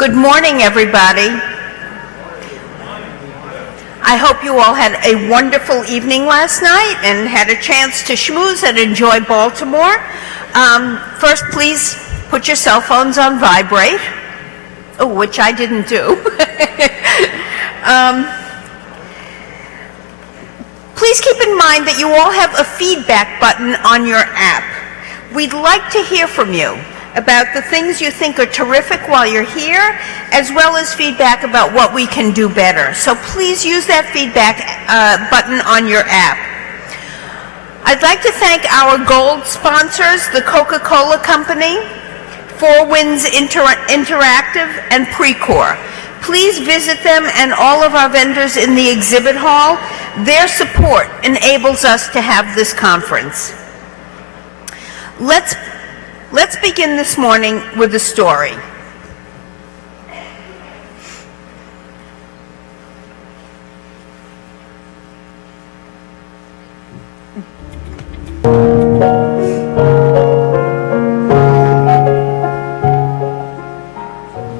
Good morning, everybody. I hope you all had a wonderful evening last night and had a chance to schmooze and enjoy Baltimore. First, please put your cell phones on vibrate, which I didn't do. Please keep in mind that you all have a feedback button on your app. We'd like to hear from you about the things you think are terrific while you're here, as well as feedback about what we can do better. So please use that feedback button on your app. I'd like to thank our gold sponsors, the Coca-Cola Company, Four Winds Interactive, and Precor. Please visit them and all of our vendors in the exhibit hall. Their support enables us to have this conference. Let's begin this morning with a story.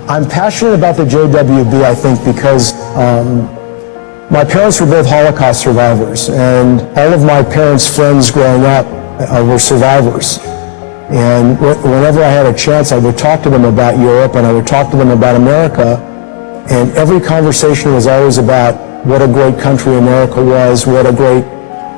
I'm passionate about the JWB, I think, because my parents were both Holocaust survivors, and all of my parents' friends growing up were survivors. And whenever I had a chance, I would talk to them about Europe, and I would talk to them about America, and every conversation was always about what a great country America was, what a great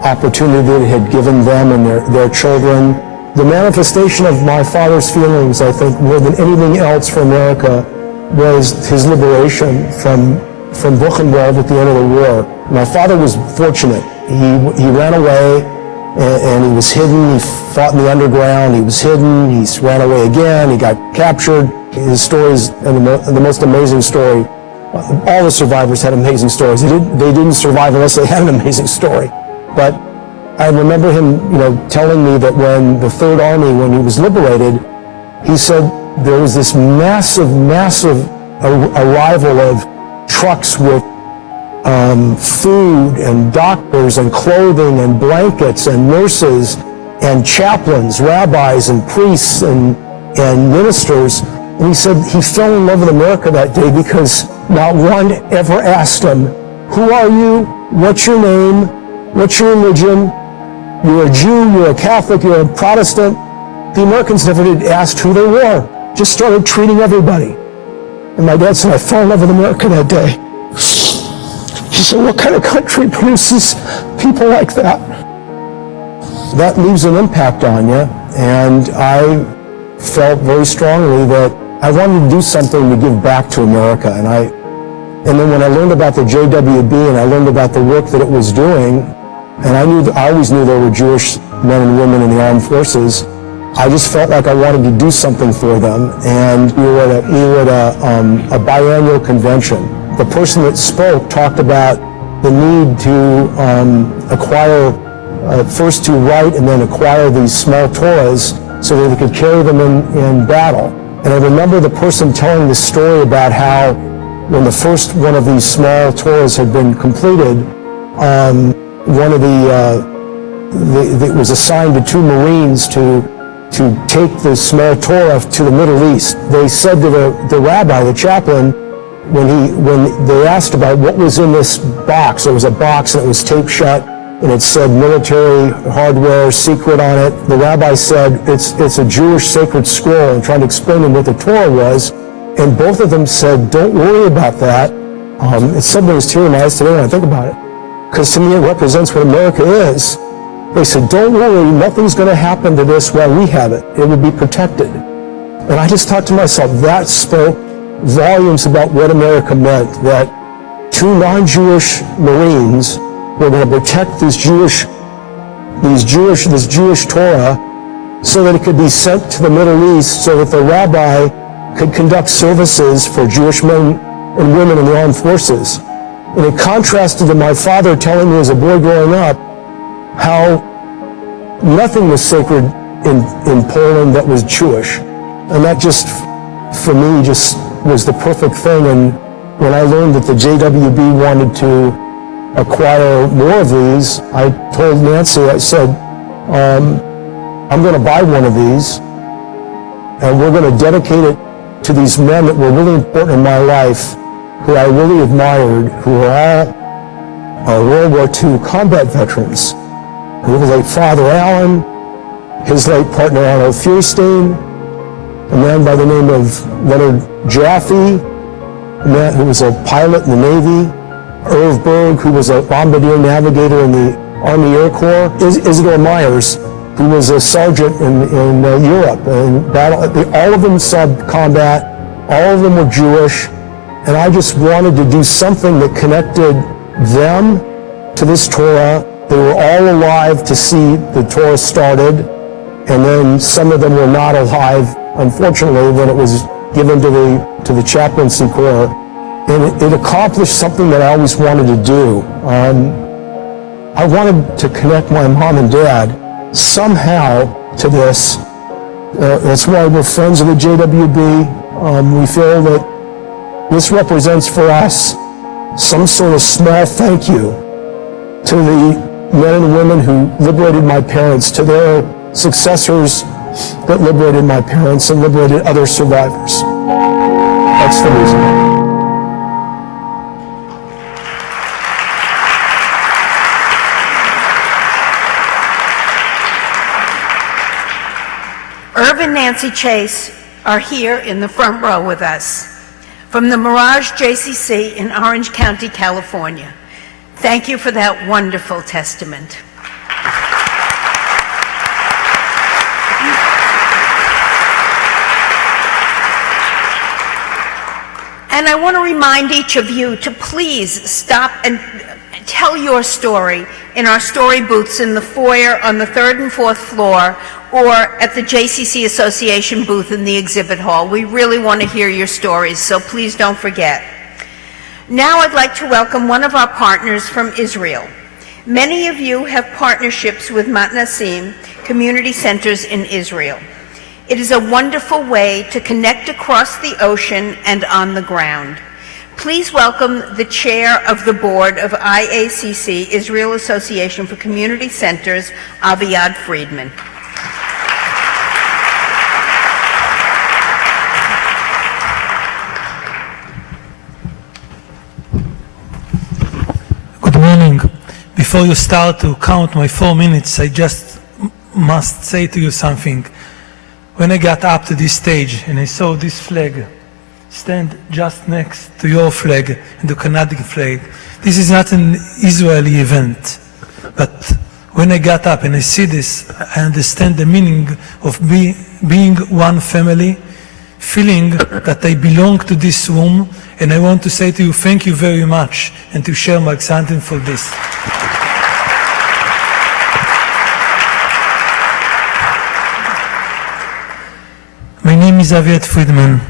opportunity it had given them and their children. The manifestation of my father's feelings, I think, more than anything else for America, was his liberation from Buchenwald at the end of the war. My father was fortunate. He ran away, and he was hidden. He fought in the underground. He was hidden. He ran away again. He got captured. His story is the most amazing story. All the survivors had amazing stories. They didn't survive unless they had an amazing story. But I remember him, telling me that when the Third Army, when he was liberated, he said there was this massive arrival of trucks with food and doctors and clothing and blankets and nurses and chaplains, rabbis and priests and ministers. And he said he fell in love with America that day because not one ever asked him, who are you? What's your name? What's your religion? You're a Jew, you're a Catholic, you're a Protestant. The Americans never did ask who they were, just started treating everybody. And my dad said, I fell in love with America that day. He said, what kind of country produces people like that? That leaves an impact on you, and I felt very strongly that I wanted to do something to give back to America. And then when I learned about the JWB and I learned about the work that it was doing, and I always knew there were Jewish men and women in the armed forces, I just felt like I wanted to do something for them. And we were at a biannual convention. The person that spoke talked about the need to acquire, first to write and then acquire these small Torahs so that they could carry them in battle. And I remember the person telling the story about how when the first one of these small Torahs had been completed, one of it was assigned to two Marines to take the small Torah to the Middle East. They said to the rabbi, the chaplain, when they asked about what was in this box, there was a box and it was taped shut and it said military hardware secret on it. The rabbi said it's a Jewish sacred scroll, and trying to explain to them what the Torah was. And both of them said, don't worry about that. It's something that's tearing my eyes today when I think about it, because to me it represents what America is. They said, don't worry, nothing's going to happen to this while we have it. It will be protected. And I just thought to myself, that spoke volumes about what America meant, that two non-Jewish Marines were going to protect this Jewish Torah so that it could be sent to the Middle East so that the rabbi could conduct services for Jewish men and women in the armed forces. And it contrasted to my father telling me as a boy growing up how nothing was sacred in Poland that was Jewish. And that just, for me, just was the perfect thing. And when I learned that the JWB wanted to acquire more of these, I told Nancy, I said, I'm going to buy one of these, and we're going to dedicate it to these men that were really important in my life, who I really admired, who were all World War II combat veterans. His late father, Alan, his late partner, Arnold Fierstein, a man by the name of Leonard Jaffe, a man who was a pilot in the Navy, Irv Berg, who was a bombardier navigator in the Army Air Corps, Isidore Myers, who was a sergeant in Europe, and all of them saw combat, all of them were Jewish, and I just wanted to do something that connected them to this Torah. They were all alive to see the Torah started, and then some of them were not alive, unfortunately, when it was given to the chaplaincy corps. And it accomplished something that I always wanted to do. I wanted to connect my mom and dad somehow to this. That's why we're friends of the JWB. We feel that this represents for us some sort of small thank you to the men and women who liberated my parents, to their successors that liberated my parents and liberated other survivors. That's the reason. Irv and Nancy Chase are here in the front row with us from the Mirage JCC in Orange County, California. Thank you for that wonderful testament. And I want to remind each of you to please stop and tell your story in our story booths in the foyer on the 3rd and 4th floor, or at the JCC Association booth in the exhibit hall. We really want to hear your stories, so please don't forget. Now I'd like to welcome one of our partners from Israel. Many of you have partnerships with Matnasim community centers in Israel. It is a wonderful way to connect across the ocean and on the ground. Please welcome the chair of the board of IACC, Israel Association for Community Centers, Aviad Friedman. Good morning. Before you start to count my 4 minutes, I just must say to you something. When I got up to this stage and I saw this flag stand just next to your flag and the Canadian flag, this is not an Israeli event. But when I got up and I see this, I understand the meaning of being one family, feeling that I belong to this room, and I want to say to you, thank you very much, and to share my excitement for this. My name is Aviad Friedman.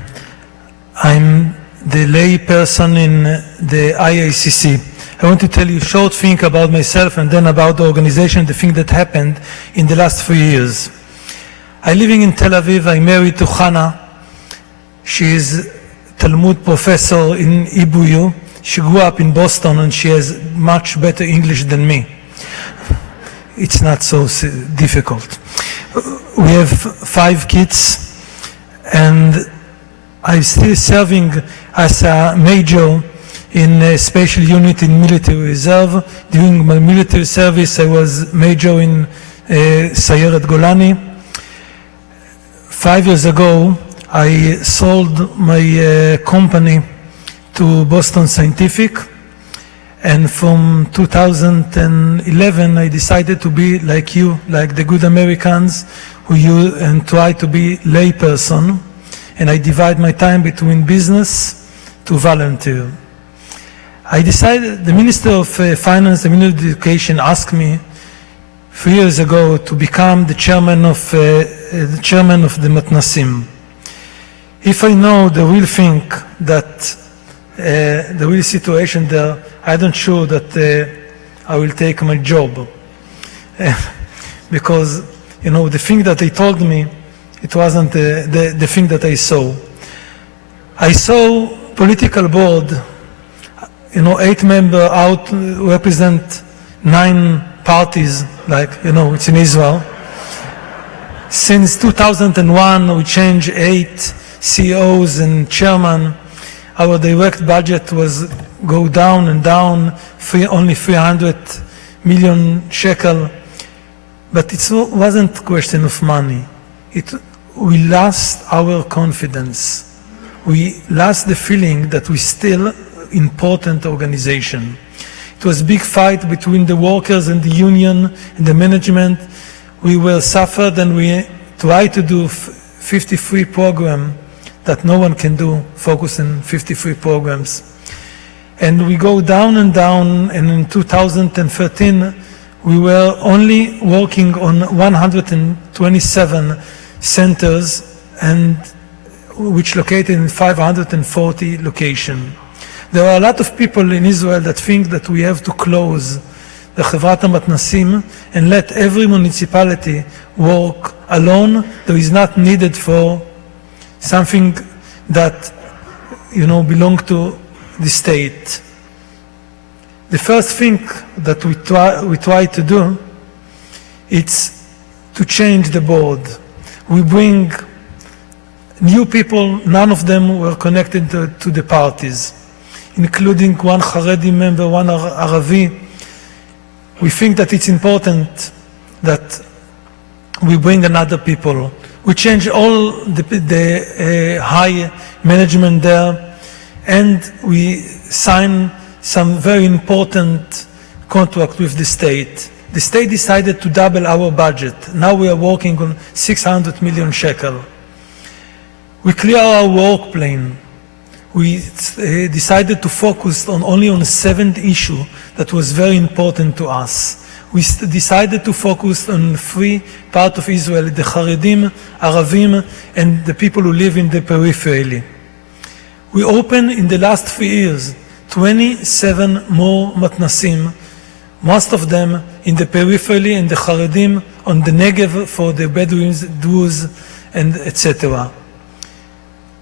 I'm the lay person in the IACC. I want to tell you a short thing about myself and then about the organization, the thing that happened in the last 3 years. I'm living in Tel Aviv. I'm married to Hannah. She is Talmud professor in Ibuyu. She grew up in Boston and she has much better English than me. It's not so difficult. We have 5 kids, and I'm still serving as a major in a special unit in military reserve. During my military service, I was major in Sayeret Golani. 5 years ago, I sold my company to Boston Scientific, and from 2011 I decided to be like you, like the good Americans, and try to be lay person, and I divide my time between business to volunteer. I decided, the Minister of Finance and Minister of Education asked me 3 years ago to become the chairman of the Matnasim. If I know the real thing, that the real situation there, I'm not sure that I will take my job. Because, you know, the thing that they told me, it wasn't the thing that I saw. I saw political board, 8 members out represent 9 parties, like, it's in Israel. Since 2001, we changed 8. CEOs and chairmen, our direct budget was go down and down, only 300 million shekel. But it wasn't a question of money. We lost our confidence. We lost the feeling that we're still important organization. It was a big fight between the workers and the union and the management. We were suffered and we tried to do 53 program that no one can do, focus on 53 programs. And we go down and down, and in 2013, we were only working on 127 centers, and which located in 540 locations. There are a lot of people in Israel that think that we have to close the Chevrat HaMatnasim and let every municipality work alone. There is not needed for something that, belong to the state. The first thing that we try to do, it's to change the board. We bring new people, none of them were connected to the parties, including one Haredi member, one Aravi. We think that it's important that we bring another people. We change all the high management there, and we sign some very important contract with the state. The state decided to double our budget. Now we are working on 600 million shekel. We clear our work plan. We decided to focus only on 7 issues that was very important to us. We decided to focus on 3 parts of Israel, the Haredim, Aravim, and the people who live in the periphery. We opened in the last 3 years 27 more matnasim, most of them in the periphery and the Haredim, on the Negev for the Bedouins, Druze, and etc.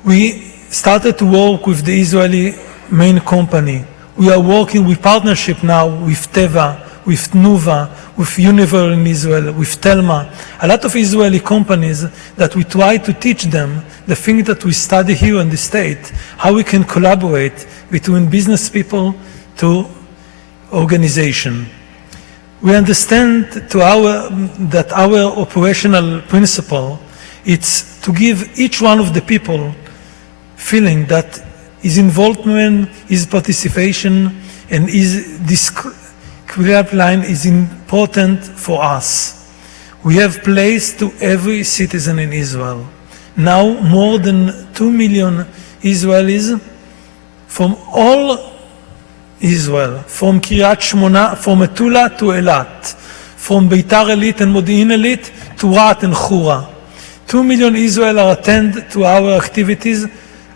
We started to work with the Israeli main company. We are working with partnership now with Teva, with Nuva, with Univer in Israel, with Telma, a lot of Israeli companies that we try to teach them the thing that we study here in the state, how we can collaborate between business people to organization. We understand that our operational principle is to give each one of the people feeling that his involvement, his participation, and this career line is important for us. We have place to every citizen in Israel. Now more than 2 million Israelis from all Israel, from Kiryat Shmona, from Metula to Eilat, from Beitar Elite and Modi'in Elite to Rat and Chura. 2 million Israel are attend to our activities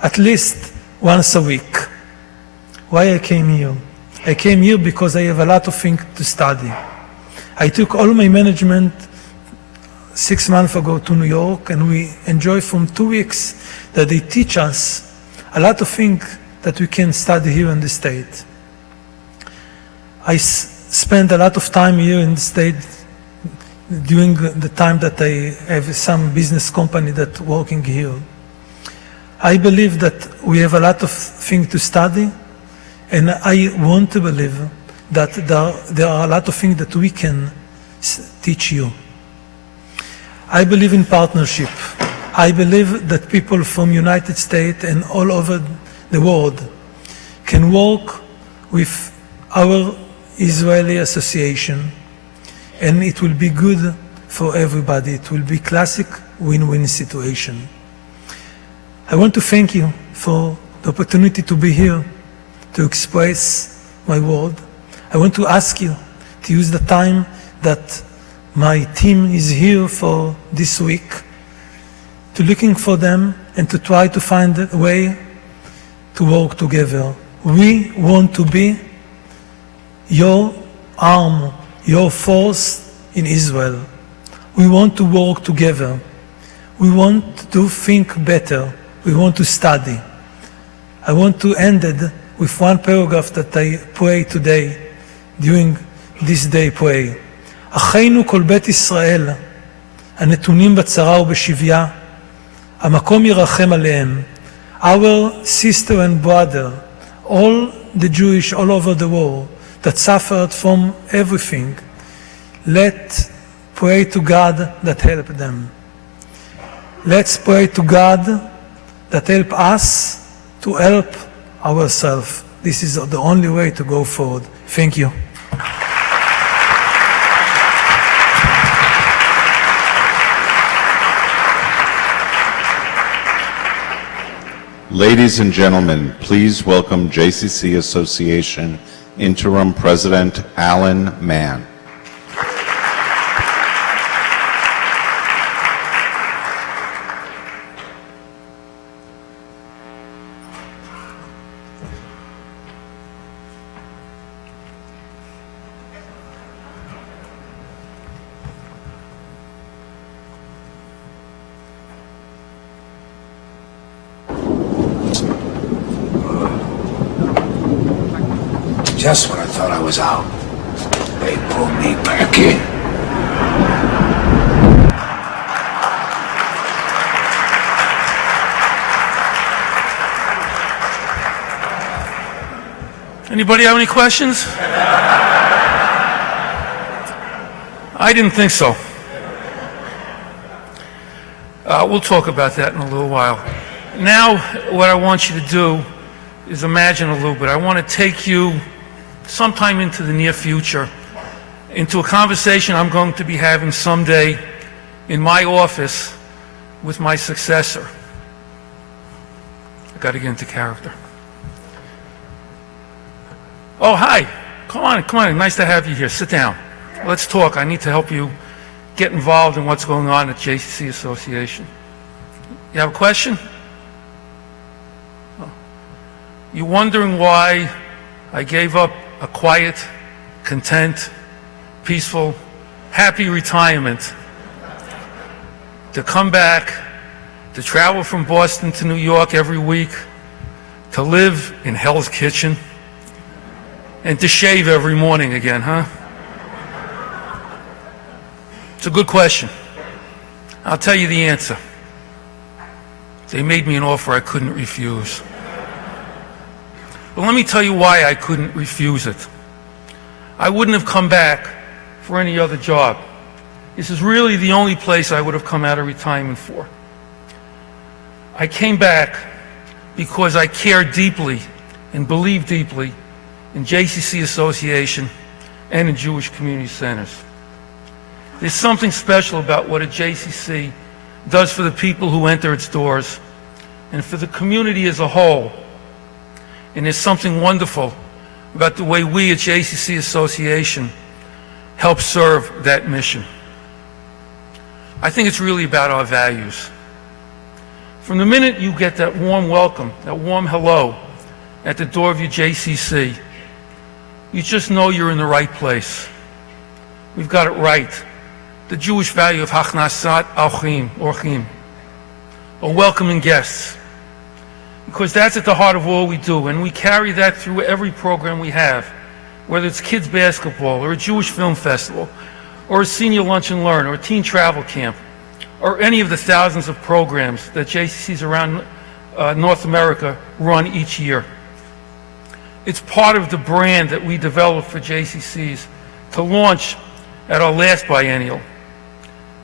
at least once a week. Why I came here? I came here because I have a lot of things to study. I took all my management 6 months ago to New York, and we enjoy from 2 weeks that they teach us a lot of things that we can study here in the state. I spend a lot of time here in the state during the time that I have some business company that working here. I believe that we have a lot of things to study, and I want to believe that there are a lot of things that we can teach you. I believe in partnership. I believe that people from United States and all over the world can work with our Israeli association, and it will be good for everybody. It will be classic win-win situation. I want to thank you for the opportunity to be here, to express my word. I want to ask you to use the time that my team is here for this week, to looking for them and to try to find a way to work together. We want to be your arm, your force in Israel. We want to work together. We want to think better. We want to study. I want to end it with one paragraph that I pray today, during this day pray. אחינו כל בית ישראל, הנתונים בצרה ובשביה, המקום ירחם עליהם. Our sister and brother, all the Jewish all over the world that suffered from everything, let's pray to God that help them. Let's pray to God that help us to help ourselves. This is the only way to go forward. Thank you. Ladies and gentlemen, please welcome JCC Association Interim President Alan Mann. Just when I thought I was out, they pulled me back in. Anybody have any questions? I didn't think so. We'll talk about that in a little while. Now, what I want you to do is imagine a little bit. I want to take you sometime into the near future into a conversation I'm going to be having someday in my office with my successor. I got to get into character. Oh, hi. Come on. Nice to have you here. Sit down. Let's talk. I need to help you get involved in what's going on at JCC Association. You have a question? Oh. You wondering why I gave up a quiet, content, peaceful, happy retirement to come back, to travel from Boston to New York every week, to live in Hell's Kitchen, and to shave every morning again, huh? It's a good question. I'll tell you the answer. They made me an offer I couldn't refuse. But let me tell you why I couldn't refuse it. I wouldn't have come back for any other job. This is really the only place I would have come out of retirement for. I came back because I care deeply and believe deeply in JCC Association and in Jewish community centers. There's something special about what a JCC does for the people who enter its doors and for the community as a whole. And there's something wonderful about the way we at JCC Association help serve that mission. I think it's really about our values. From the minute you get that warm welcome, that warm hello at the door of your JCC, you just know you're in the right place. We've got it right. The Jewish value of Hachnasat Orchim, or welcoming guests. Because that's at the heart of all we do, and we carry that through every program we have, whether it's kids basketball, or a Jewish film festival, or a senior lunch and learn, or a teen travel camp, or any of the thousands of programs that JCCs around North America run each year. It's part of the brand that we developed for JCCs to launch at our last biennial,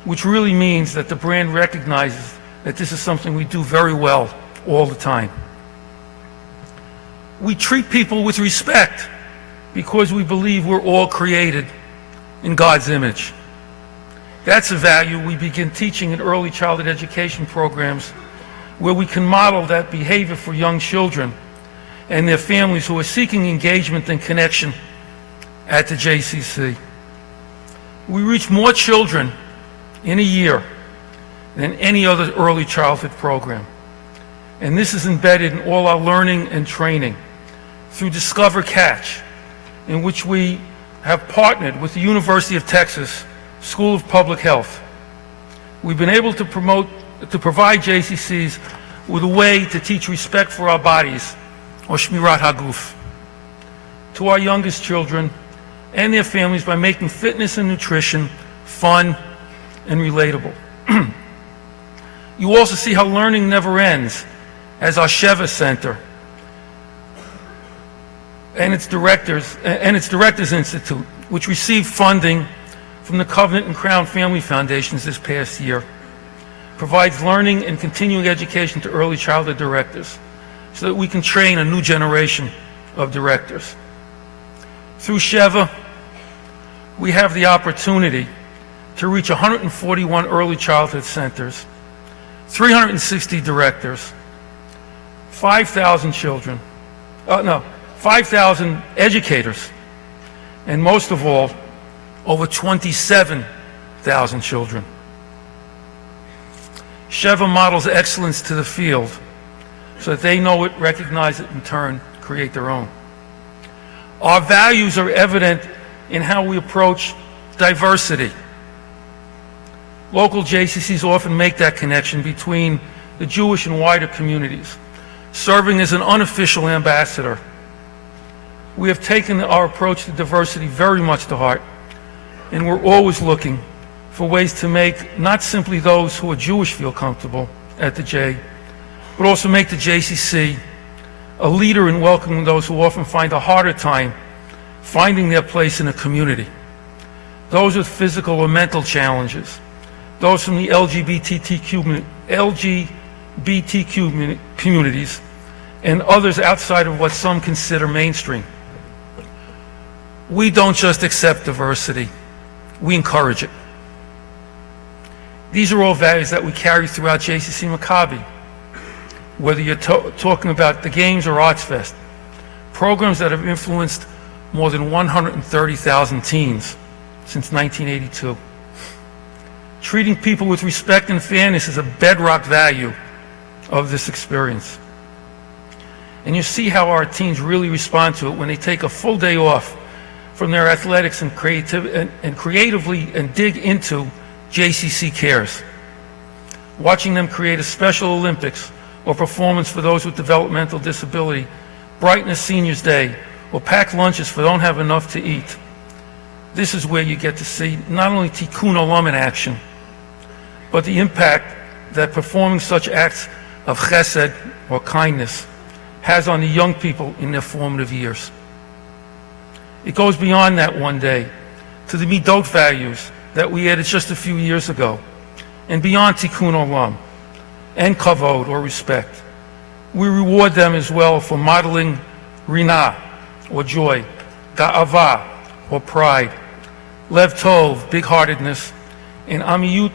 which really means that the brand recognizes that this is something we do very well all the time. We treat people with respect because we believe we're all created in God's image. That's a value we begin teaching in early childhood education programs where we can model that behavior for young children and their families who are seeking engagement and connection at the JCC. We reach more children in a year than any other early childhood program. And this is embedded in all our learning and training through Discover Catch, in which we have partnered with the University of Texas School of Public Health. We've been able to provide JCCs with a way to teach respect for our bodies, or Shmirat Haguf, to our youngest children and their families by making fitness and nutrition fun and relatable. You also see how learning never ends, as our Sheva Center and its Directors Institute, which received funding from the Covenant and Crown Family Foundations this past year, provides learning and continuing education to early childhood directors so that we can train a new generation of directors. Through Sheva, we have the opportunity to reach 141 early childhood centers, 360 directors, 5,000 children, 5,000 educators, and most of all, over 27,000 children. Sheva models excellence to the field so that they know it, recognize it, in turn, create their own. Our values are evident in how we approach diversity. Local JCCs often make that connection between the Jewish and wider communities, serving as an unofficial ambassador. We have taken our approach to diversity very much to heart, and we're always looking for ways to make not simply those who are Jewish feel comfortable at the J, but also make the JCC a leader in welcoming those who often find a harder time finding their place in a community. Those with physical or mental challenges, those from the LGBTQ communities, and others outside of what some consider mainstream. We don't just accept diversity, we encourage it. These are all values that we carry throughout JCC Maccabi. Whether you're talking about the Games or Arts Fest, programs that have influenced more than 130,000 teens since 1982. Treating people with respect and fairness is a bedrock value of this experience. And you see how our teens really respond to it when they take a full day off from their athletics and creatively dig into JCC Cares. Watching them create a Special Olympics or performance for those with developmental disability, Brightness Seniors Day, or pack lunches for don't have enough to eat. This is where you get to see not only Tikkun Olam in action, but the impact that performing such acts of chesed or kindness has on the young people in their formative years. It goes beyond that one day to the midot values that we added just a few years ago, and beyond Tikkun Olam and kavod or respect. We reward them as well for modeling rina or joy, ga'ava or pride, lev tov, big-heartedness, and amiyut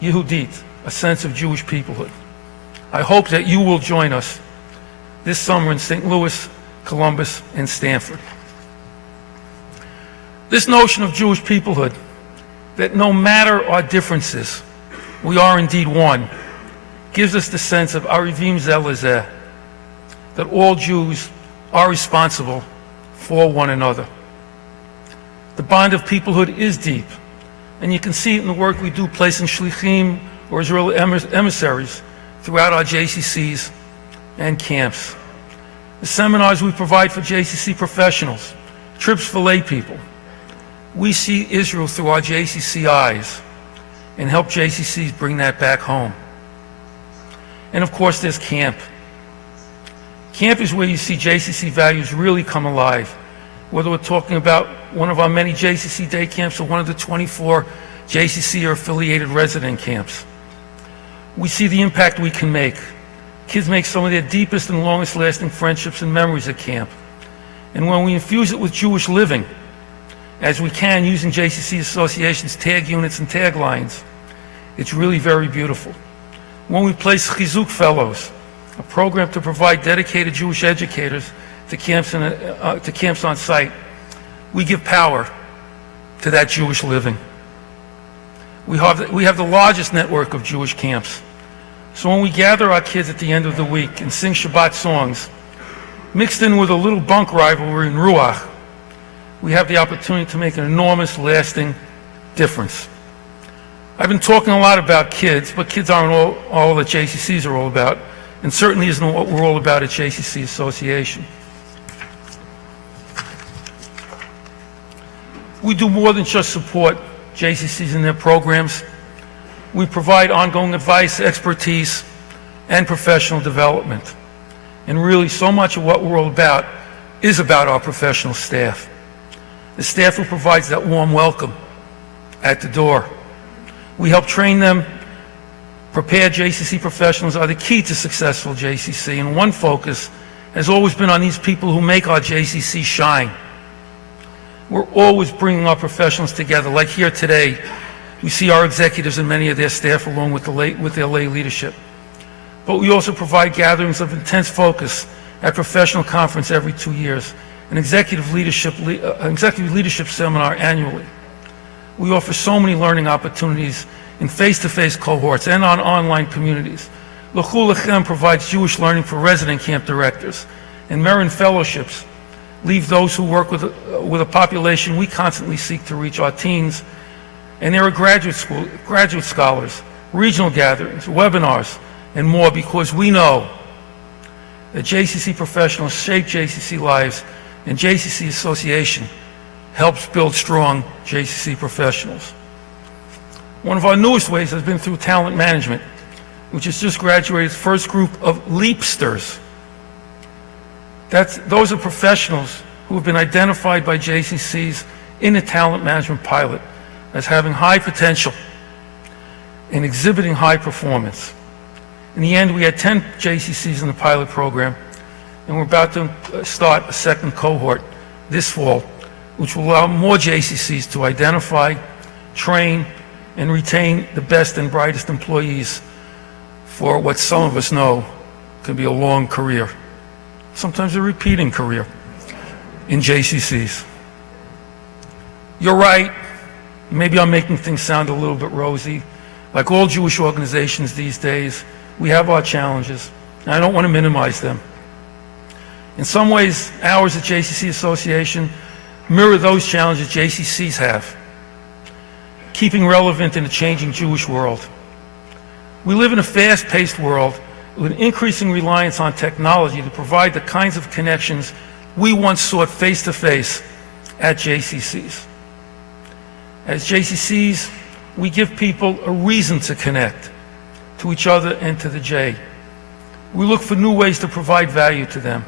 yehudit, a sense of Jewish peoplehood. I hope that you will join us this summer in St. Louis, Columbus, and Stanford. This notion of Jewish peoplehood, that no matter our differences, we are indeed one, gives us the sense of arivim ze lezeh, that all Jews are responsible for one another. The bond of peoplehood is deep, and you can see it in the work we do placing shlichim or Israeli emissaries throughout our JCCs and camps. The seminars we provide for JCC professionals, trips for lay people. We see Israel through our JCC eyes and help JCCs bring that back home. And of course, there's camp. Camp is where you see JCC values really come alive, whether we're talking about one of our many JCC day camps or one of the 24 JCC or affiliated resident camps. We see the impact we can make. Kids make some of their deepest and longest lasting friendships and memories at camp. And when we infuse it with Jewish living, as we can using JCC Association's tag units and taglines, it's really very beautiful. When we place Chizuk Fellows, a program to provide dedicated Jewish educators to camps on site, we give power to that Jewish living. We have the largest network of Jewish camps. So when we gather our kids at the end of the week and sing Shabbat songs, mixed in with a little bunk rivalry in Ruach, we have the opportunity to make an enormous, lasting difference. I've been talking a lot about kids, but kids aren't all that JCCs are all about, and certainly isn't what we're all about at JCC Association. We do more than just support JCCs and their programs. We provide ongoing advice, expertise, and professional development. And really, so much of what we're all about is about our professional staff. The staff who provides that warm welcome at the door. We help train them. Prepared JCC professionals are the key to successful JCC, and one focus has always been on these people who make our JCC shine. We're always bringing our professionals together. Like here today, we see our executives and many of their staff along with their lay leadership. But we also provide gatherings of intense focus at professional conference every 2 years, an executive leadership seminar annually. We offer so many learning opportunities in face-to-face cohorts and on online communities. L'chul Lechem provides Jewish learning for resident camp directors, and Merin Fellowships leave those who work with a population we constantly seek to reach, our teens. And there are graduate scholars, regional gatherings, webinars, and more, because we know that JCC professionals shape JCC lives, and JCC Association helps build strong JCC professionals. One of our newest ways has been through talent management, which has just graduated its first group of Leapsters. Those are professionals who have been identified by JCCs in the talent management pilot as having high potential and exhibiting high performance. In the end, we had 10 JCCs in the pilot program, and we're about to start a second cohort this fall, which will allow more JCCs to identify, train, and retain the best and brightest employees for what some of us know can be a long career, sometimes a repeating career in JCCs. You're right, maybe I'm making things sound a little bit rosy. Like all Jewish organizations these days, we have our challenges, and I don't want to minimize them. In some ways, ours at JCC Association mirror those challenges JCCs have, keeping relevant in a changing Jewish world. We live in a fast-paced world with an increasing reliance on technology to provide the kinds of connections we once sought face-to-face at JCCs. As JCCs, we give people a reason to connect to each other and to the J. We look for new ways to provide value to them.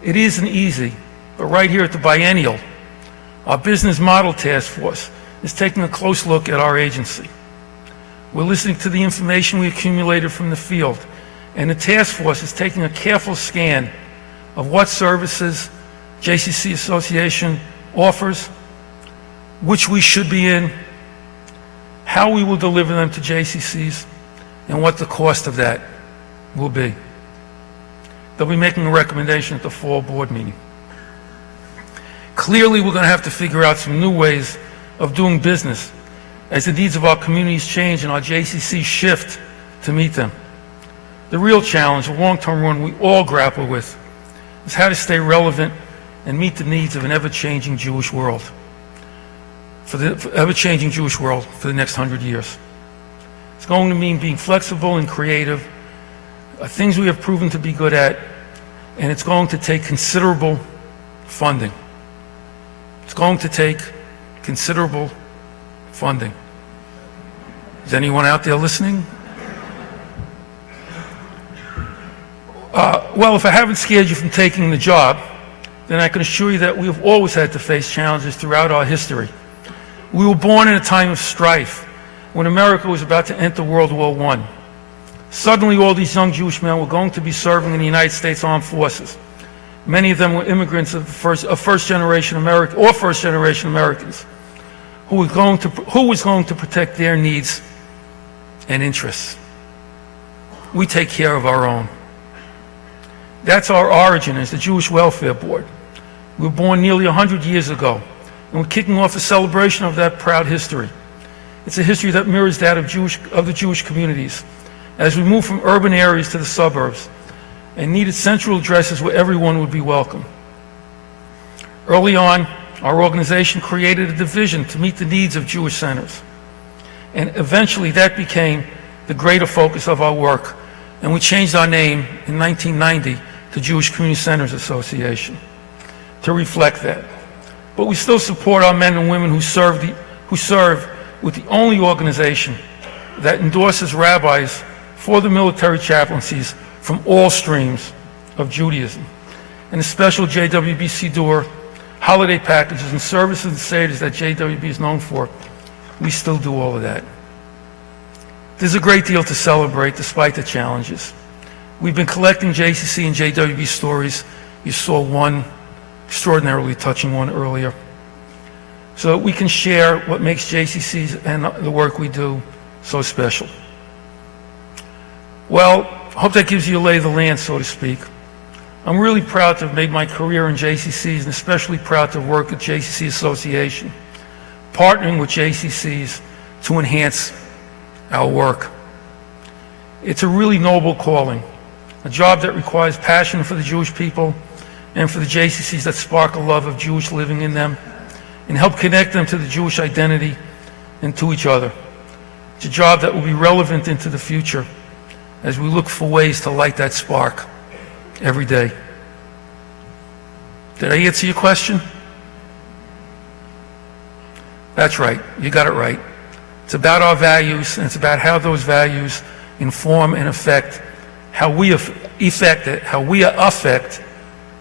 It isn't easy, but right here at the Biennial, our business model task force is taking a close look at our agency. We're listening to the information we accumulated from the field, and the task force is taking a careful scan of what services JCC Association offers, which we should be in, how we will deliver them to JCCs, and what the cost of that will be. They'll be making a recommendation at the fall board meeting. Clearly, we're going to have to figure out some new ways of doing business as the needs of our communities change and our JCCs shift to meet them. The real challenge, the long-term one we all grapple with, is how to stay relevant and meet the needs of an ever-changing Jewish world, for the next 100 years. It's going to mean being flexible and creative, things we have proven to be good at, and it's going to take considerable funding. It's going to take considerable funding. Is anyone out there listening? Well, if I haven't scared you from taking the job, then I can assure you that we have always had to face challenges throughout our history. We were born in a time of strife, when America was about to enter World War I. Suddenly, all these young Jewish men were going to be serving in the United States Armed Forces. Many of them were immigrants of first-generation Americans who was going to protect their needs and interests. We take care of our own. That's our origin as the Jewish Welfare Board. We were born nearly 100 years ago, and we're kicking off a celebration of that proud history. It's a history that mirrors that of the Jewish communities as we move from urban areas to the suburbs and needed central addresses where everyone would be welcome. Early on, our organization created a division to meet the needs of Jewish centers. And eventually that became the greater focus of our work, and we changed our name in 1990 to Jewish Community Centers Association to reflect that. But we still support our men and women who serve with the only organization that endorses rabbis for the military chaplaincies from all streams of Judaism. And the special JWB Siddur, holiday packages, and services and seders that JWB is known for, we still do all of that. There's a great deal to celebrate despite the challenges. We've been collecting JCC and JWB stories. You saw one extraordinarily touching one earlier, so that we can share what makes JCCs and the work we do so special. Well, I hope that gives you a lay of the land, so to speak. I'm really proud to have made my career in JCCs, and especially proud to work at JCC Association, partnering with JCCs to enhance our work. It's a really noble calling, a job that requires passion for the Jewish people and for the JCCs that spark a love of Jewish living in them and help connect them to the Jewish identity and to each other. It's a job that will be relevant into the future as we look for ways to light that spark every day. Did I answer your question? That's right. You got it right. It's about our values, and it's about how those values inform and affect how we affect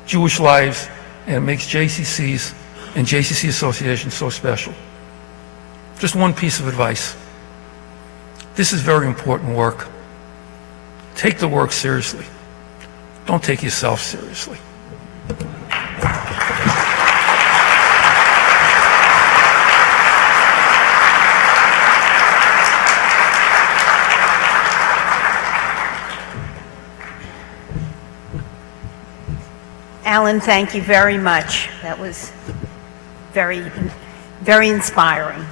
Jewish lives, and it makes JCCs and JCC Association so special. Just one piece of advice. This is very important work. Take the work seriously. Don't take yourself seriously. Alan, thank you very much. That was very, very inspiring.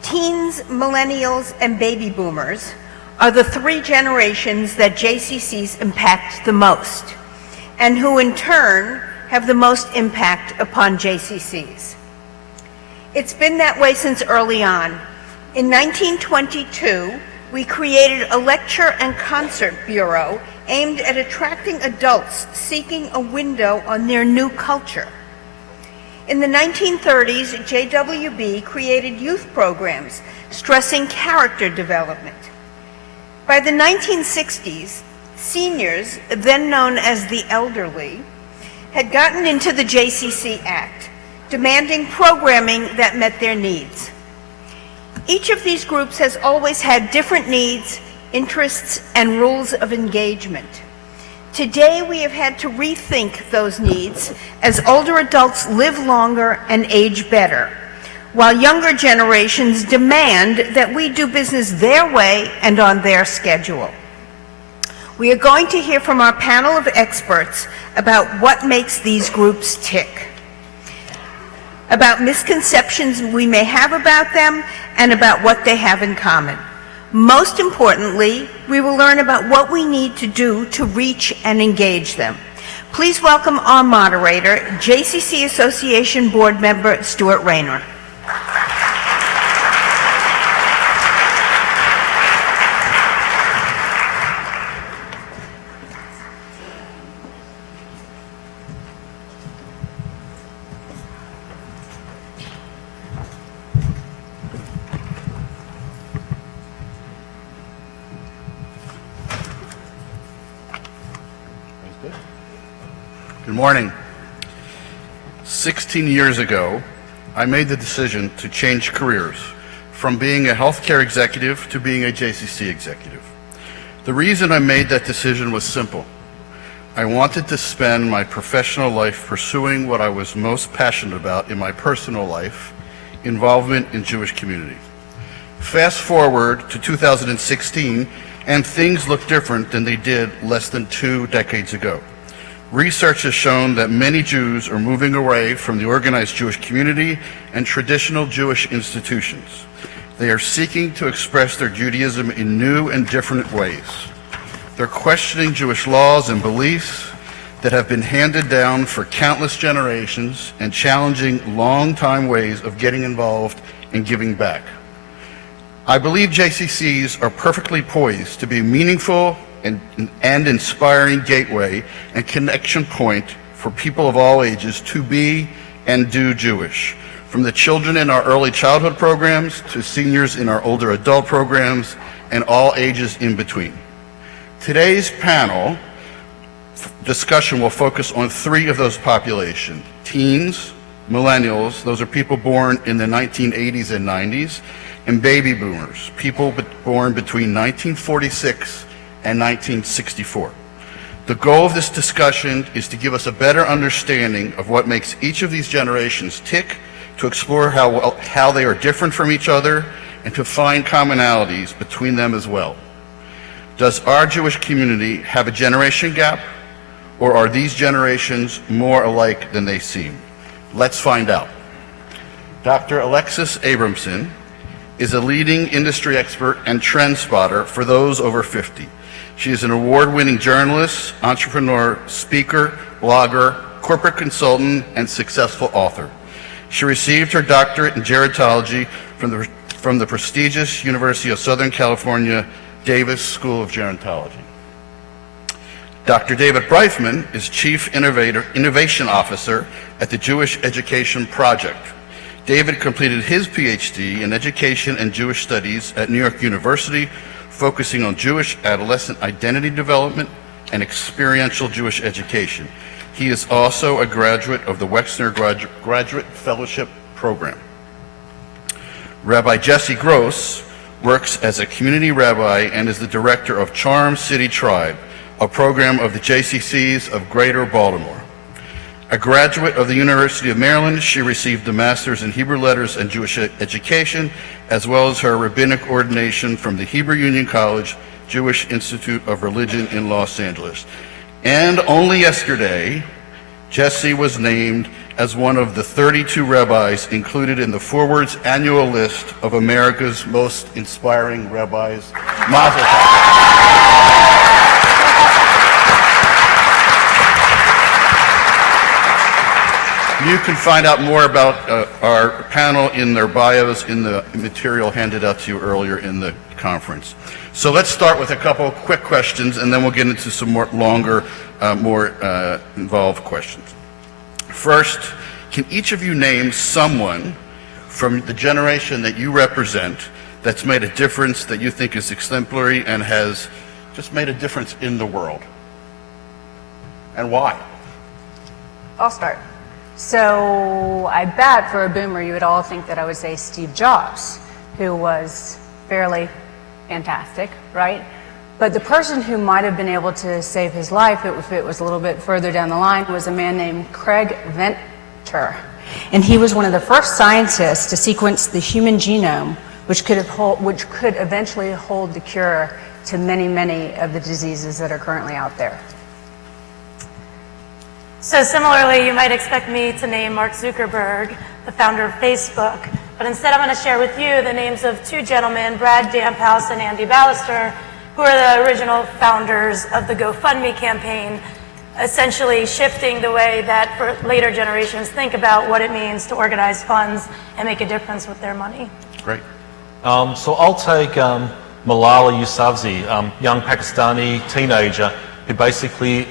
Teens, millennials, and baby boomers are the three generations that JCCs impact the most, and who in turn have the most impact upon JCCs. It's been that way since early on. In 1922, we created a lecture and concert bureau aimed at attracting adults seeking a window on their new culture. In the 1930s, JWB created youth programs stressing character development. By the 1960s, seniors, then known as the elderly, had gotten into the JCC Act, demanding programming that met their needs. Each of these groups has always had different needs, interests, and rules of engagement. Today, we have had to rethink those needs as older adults live longer and age better, while younger generations demand that we do business their way and on their schedule. We are going to hear from our panel of experts about what makes these groups tick, about misconceptions we may have about them, and about what they have in common. Most importantly, we will learn about what we need to do to reach and engage them. Please welcome our moderator, JCC Association Board Member Stuart Raynor. Good morning. 16 years ago, I made the decision to change careers from being a healthcare executive to being a JCC executive. The reason I made that decision was simple. I wanted to spend my professional life pursuing what I was most passionate about in my personal life, involvement in Jewish community. Fast forward to 2016, and things look different than they did less than 2 decades ago. Research has shown that many Jews are moving away from the organized Jewish community and traditional Jewish institutions. They are seeking to express their Judaism in new and different ways. They're questioning Jewish laws and beliefs that have been handed down for countless generations and challenging long-time ways of getting involved and giving back. I believe JCCs are perfectly poised to be meaningful and inspiring gateway and connection point for people of all ages to be and do Jewish, from the children in our early childhood programs to seniors in our older adult programs and all ages in between. Today's panel discussion will focus on three of those populations: teens, millennials, those are people born in the 1980s and 90s, and baby boomers, people born between 1946 and 1964. The goal of this discussion is to give us a better understanding of what makes each of these generations tick, to explore how they are different from each other, and to find commonalities between them as well. Does our Jewish community have a generation gap, or are these generations more alike than they seem? Let's find out. Dr. Alexis Abramson is a leading industry expert and trend spotter for those over 50. She is an award-winning journalist, entrepreneur, speaker, blogger, corporate consultant, and successful author. She received her doctorate in gerontology from the prestigious University of Southern California Davis School of Gerontology. Dr. David Bryfman is Chief Innovation Officer at the Jewish Education Project. David completed his PhD in Education and Jewish Studies at New York University, focusing on Jewish adolescent identity development and experiential Jewish education. He is also a graduate of the Wexner Graduate Fellowship Program. Rabbi Jessy works as a community rabbi and is the director of Charm City Tribe, a program of the JCCs of Greater Baltimore. A graduate of the University of Maryland, she received a master's in Hebrew Letters and Jewish Education, as well as her rabbinic ordination from the Hebrew Union College Jewish Institute of Religion in Los Angeles. And only yesterday, Jessy was named as one of the 32 rabbis included in the Forward's annual list of America's most inspiring rabbis. Mazel tov. You can find out more about our panel in their bios in the material handed out to you earlier in the conference. So let's start with a couple of quick questions, and then we'll get into some more longer, more involved questions. First, can each of you name someone from the generation that you represent that's made a difference that you think is exemplary and has just made a difference in the world? And why? I'll start. So I bet for a boomer you would all think that I would say Steve Jobs, who was fairly fantastic, right? But the person who might have been able to save his life, if it was a little bit further down the line, was a man named Craig Venter. And he was one of the first scientists to sequence the human genome, which could eventually hold the cure to many, many of the diseases that are currently out there. So similarly, you might expect me to name Mark Zuckerberg, the founder of Facebook, but instead I'm going to share with you the names of two gentlemen, Brad Damphouse and Andy Ballister, who are the original founders of the GoFundMe campaign, essentially shifting the way that for later generations think about what it means to organize funds and make a difference with their money. Great. So I'll take Malala Yousafzai, young Pakistani teenager who basically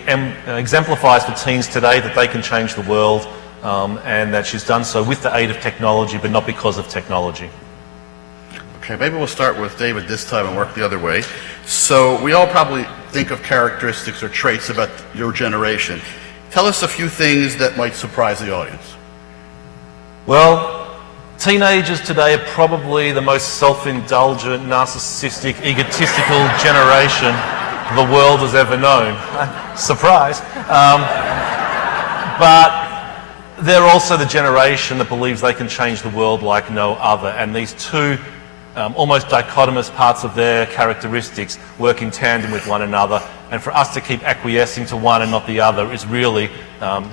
exemplifies for teens today that they can change the world, and that she's done so with the aid of technology, but not because of technology. Okay, maybe we'll start with David this time and work the other way. So we all probably think of characteristics or traits about your generation. Tell us a few things that might surprise the audience. Well, teenagers today are probably the most self-indulgent, narcissistic, egotistical generation the world has ever known. Surprise. But they're also the generation that believes they can change the world like no other. And these two almost dichotomous parts of their characteristics work in tandem with one another. And for us to keep acquiescing to one and not the other is really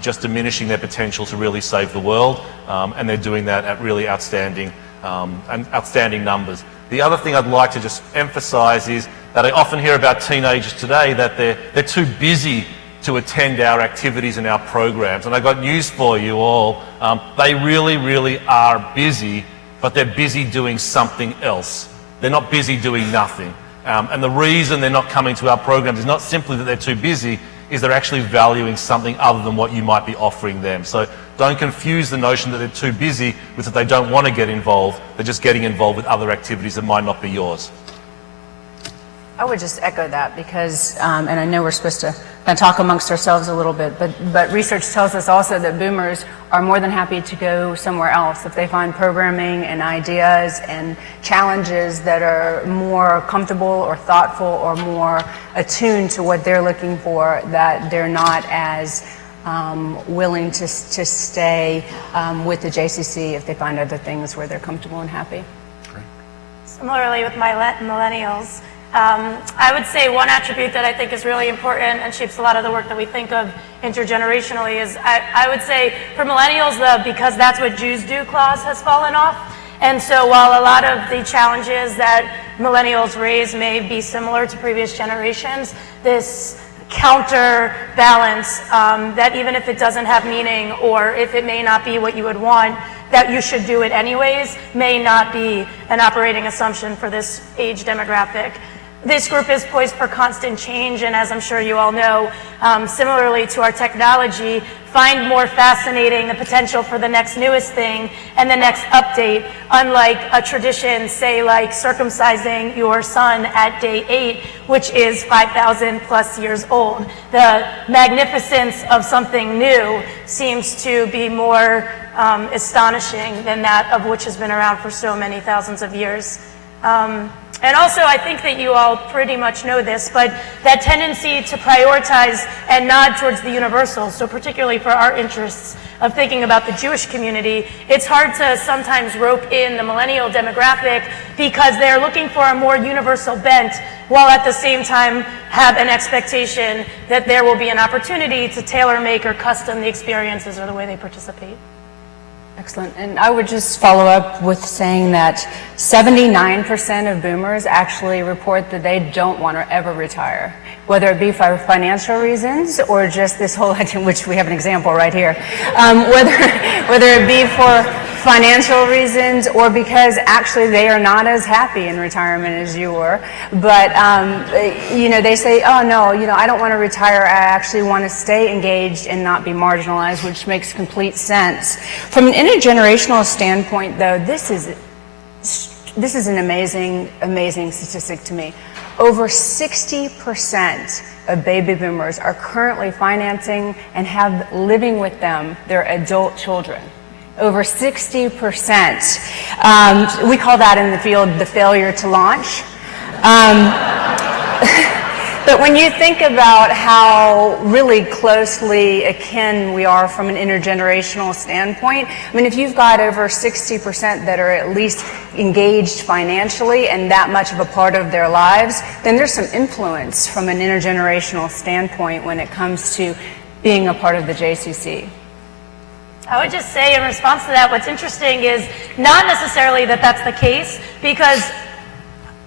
just diminishing their potential to really save the world. And they're doing that at really outstanding numbers. The other thing I'd like to just emphasize is that I often hear about teenagers today that they're too busy to attend our activities and our programs. And I've got news for you all. They really, really are busy, but they're busy doing something else. They're not busy doing nothing. And the reason they're not coming to our programs is not simply that they're too busy, is they're actually valuing something other than what you might be offering them. So Don't confuse the notion that they're too busy with that they don't want to get involved. They're just getting involved with other activities that might not be yours. I would just echo that because, and I know we're supposed to kind of talk amongst ourselves a little bit, but research tells us also that boomers are more than happy to go somewhere else if they find programming and ideas and challenges that are more comfortable or thoughtful or more attuned to what they're looking for, that they're not as willing to stay with the JCC if they find other things where they're comfortable and happy. Great. Similarly with my millennials, I would say one attribute that I think is really important and shapes a lot of the work that we think of intergenerationally is I would say for millennials, the because that's what Jews do clause has fallen off. And so while a lot of the challenges that millennials raise may be similar to previous generations, this counterbalance that even if it doesn't have meaning or if it may not be what you would want, that you should do it anyways, may not be an operating assumption for this age demographic. This group is poised for constant change, and as I'm sure you all know, similarly to our technology, find more fascinating the potential for the next newest thing and the next update, unlike a tradition, say like circumcising your son at day 8, which is 5,000 plus years old. The magnificence of something new seems to be more astonishing than that of which has been around for so many thousands of years. And also, I think that you all pretty much know this, but that tendency to prioritize and nod towards the universal, so particularly for our interests of thinking about the Jewish community, it's hard to sometimes rope in the millennial demographic because they're looking for a more universal bent, while at the same time have an expectation that there will be an opportunity to tailor make or custom the experiences or the way they participate. Excellent. And I would just follow up with saying that 79% of boomers actually report that they don't want to ever retire, whether it be for financial reasons or just this whole, which we have an example right here, whether it be for financial reasons or because actually they are not as happy in retirement as you were. But, they say, oh no, I don't want to retire. I actually want to stay engaged and not be marginalized, which makes complete sense. From an intergenerational standpoint, though, this is an amazing statistic to me. Over 60% of baby boomers are currently financing and have living with them their adult children. Over 60%. We call that in the field the failure to launch. But when you think about how really closely akin we are from an intergenerational standpoint, I mean, if you've got over 60% that are at least engaged financially and that much of a part of their lives, then there's some influence from an intergenerational standpoint when it comes to being a part of the JCC. I would just say in response to that, what's interesting is not necessarily that that's the case, because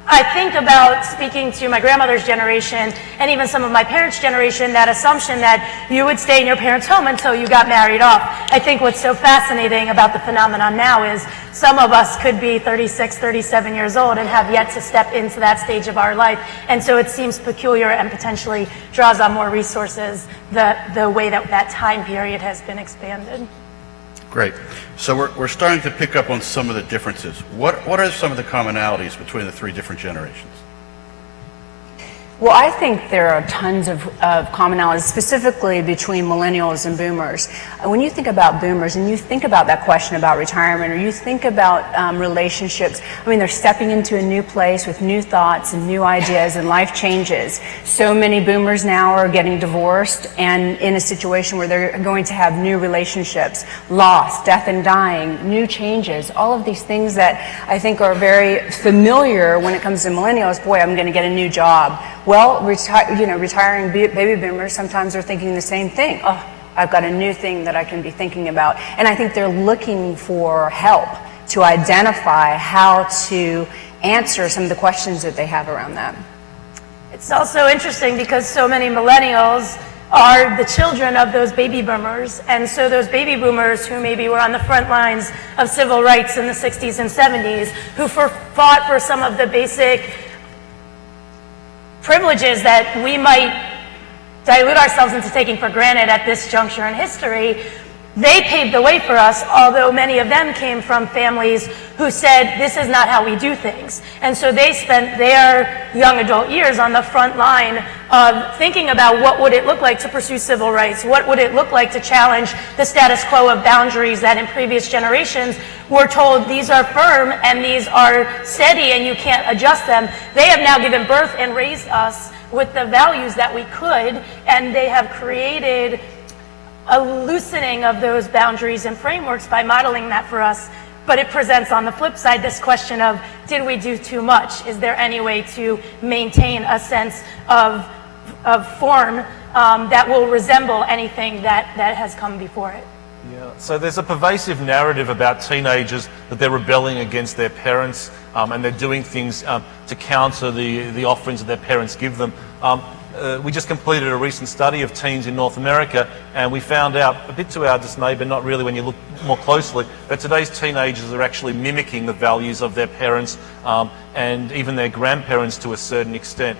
I think about speaking to my grandmother's generation and even some of my parents' generation, that assumption that you would stay in your parents' home until you got married off. I think what's so fascinating about the phenomenon now is some of us could be 36, 37 years old and have yet to step into that stage of our life. And so it seems peculiar and potentially draws on more resources the way that that time period has been expanded. Great. So we're starting to pick up on some of the differences. What are some of the commonalities between the three different generations? Well, I think there are tons of commonalities, specifically between millennials and boomers. When you think about boomers and you think about that question about retirement, or you think about relationships, I mean, they're stepping into a new place with new thoughts and new ideas, and life changes. So many boomers now are getting divorced and in a situation where they're going to have new relationships, loss, death and dying, new changes, all of these things that I think are very familiar when it comes to millennials. Boy, I'm going to get a new job. Well, retiring baby boomers sometimes are thinking the same thing. Oh, I've got a new thing that I can be thinking about. And I think they're looking for help to identify how to answer some of the questions that they have around that. It's also interesting because so many millennials are the children of those baby boomers. And so those baby boomers who maybe were on the front lines of civil rights in the 60s and 70s, who fought for some of the basic privileges that we might dilute ourselves into taking for granted at this juncture in history, They paved the way for us, although many of them came from families who said, this is not how we do things. And so they spent their young adult years on the front line of thinking about what would it look like to pursue civil rights, what would it look like to challenge the status quo of boundaries that in previous generations were told these are firm and these are steady and you can't adjust them. They have now given birth and raised us with the values that we could, and they have created a loosening of those boundaries and frameworks by modeling that for us. But it presents on the flip side this question of, did we do too much? Is there any way to maintain a sense of form that will resemble anything that has come before it? Yeah, so there's a pervasive narrative about teenagers that they're rebelling against their parents and they're doing things to counter the offerings that their parents give them. We just completed a recent study of teens in North America, and we found out, a bit to our dismay, but not really when you look more closely, that today's teenagers are actually mimicking the values of their parents and even their grandparents to a certain extent.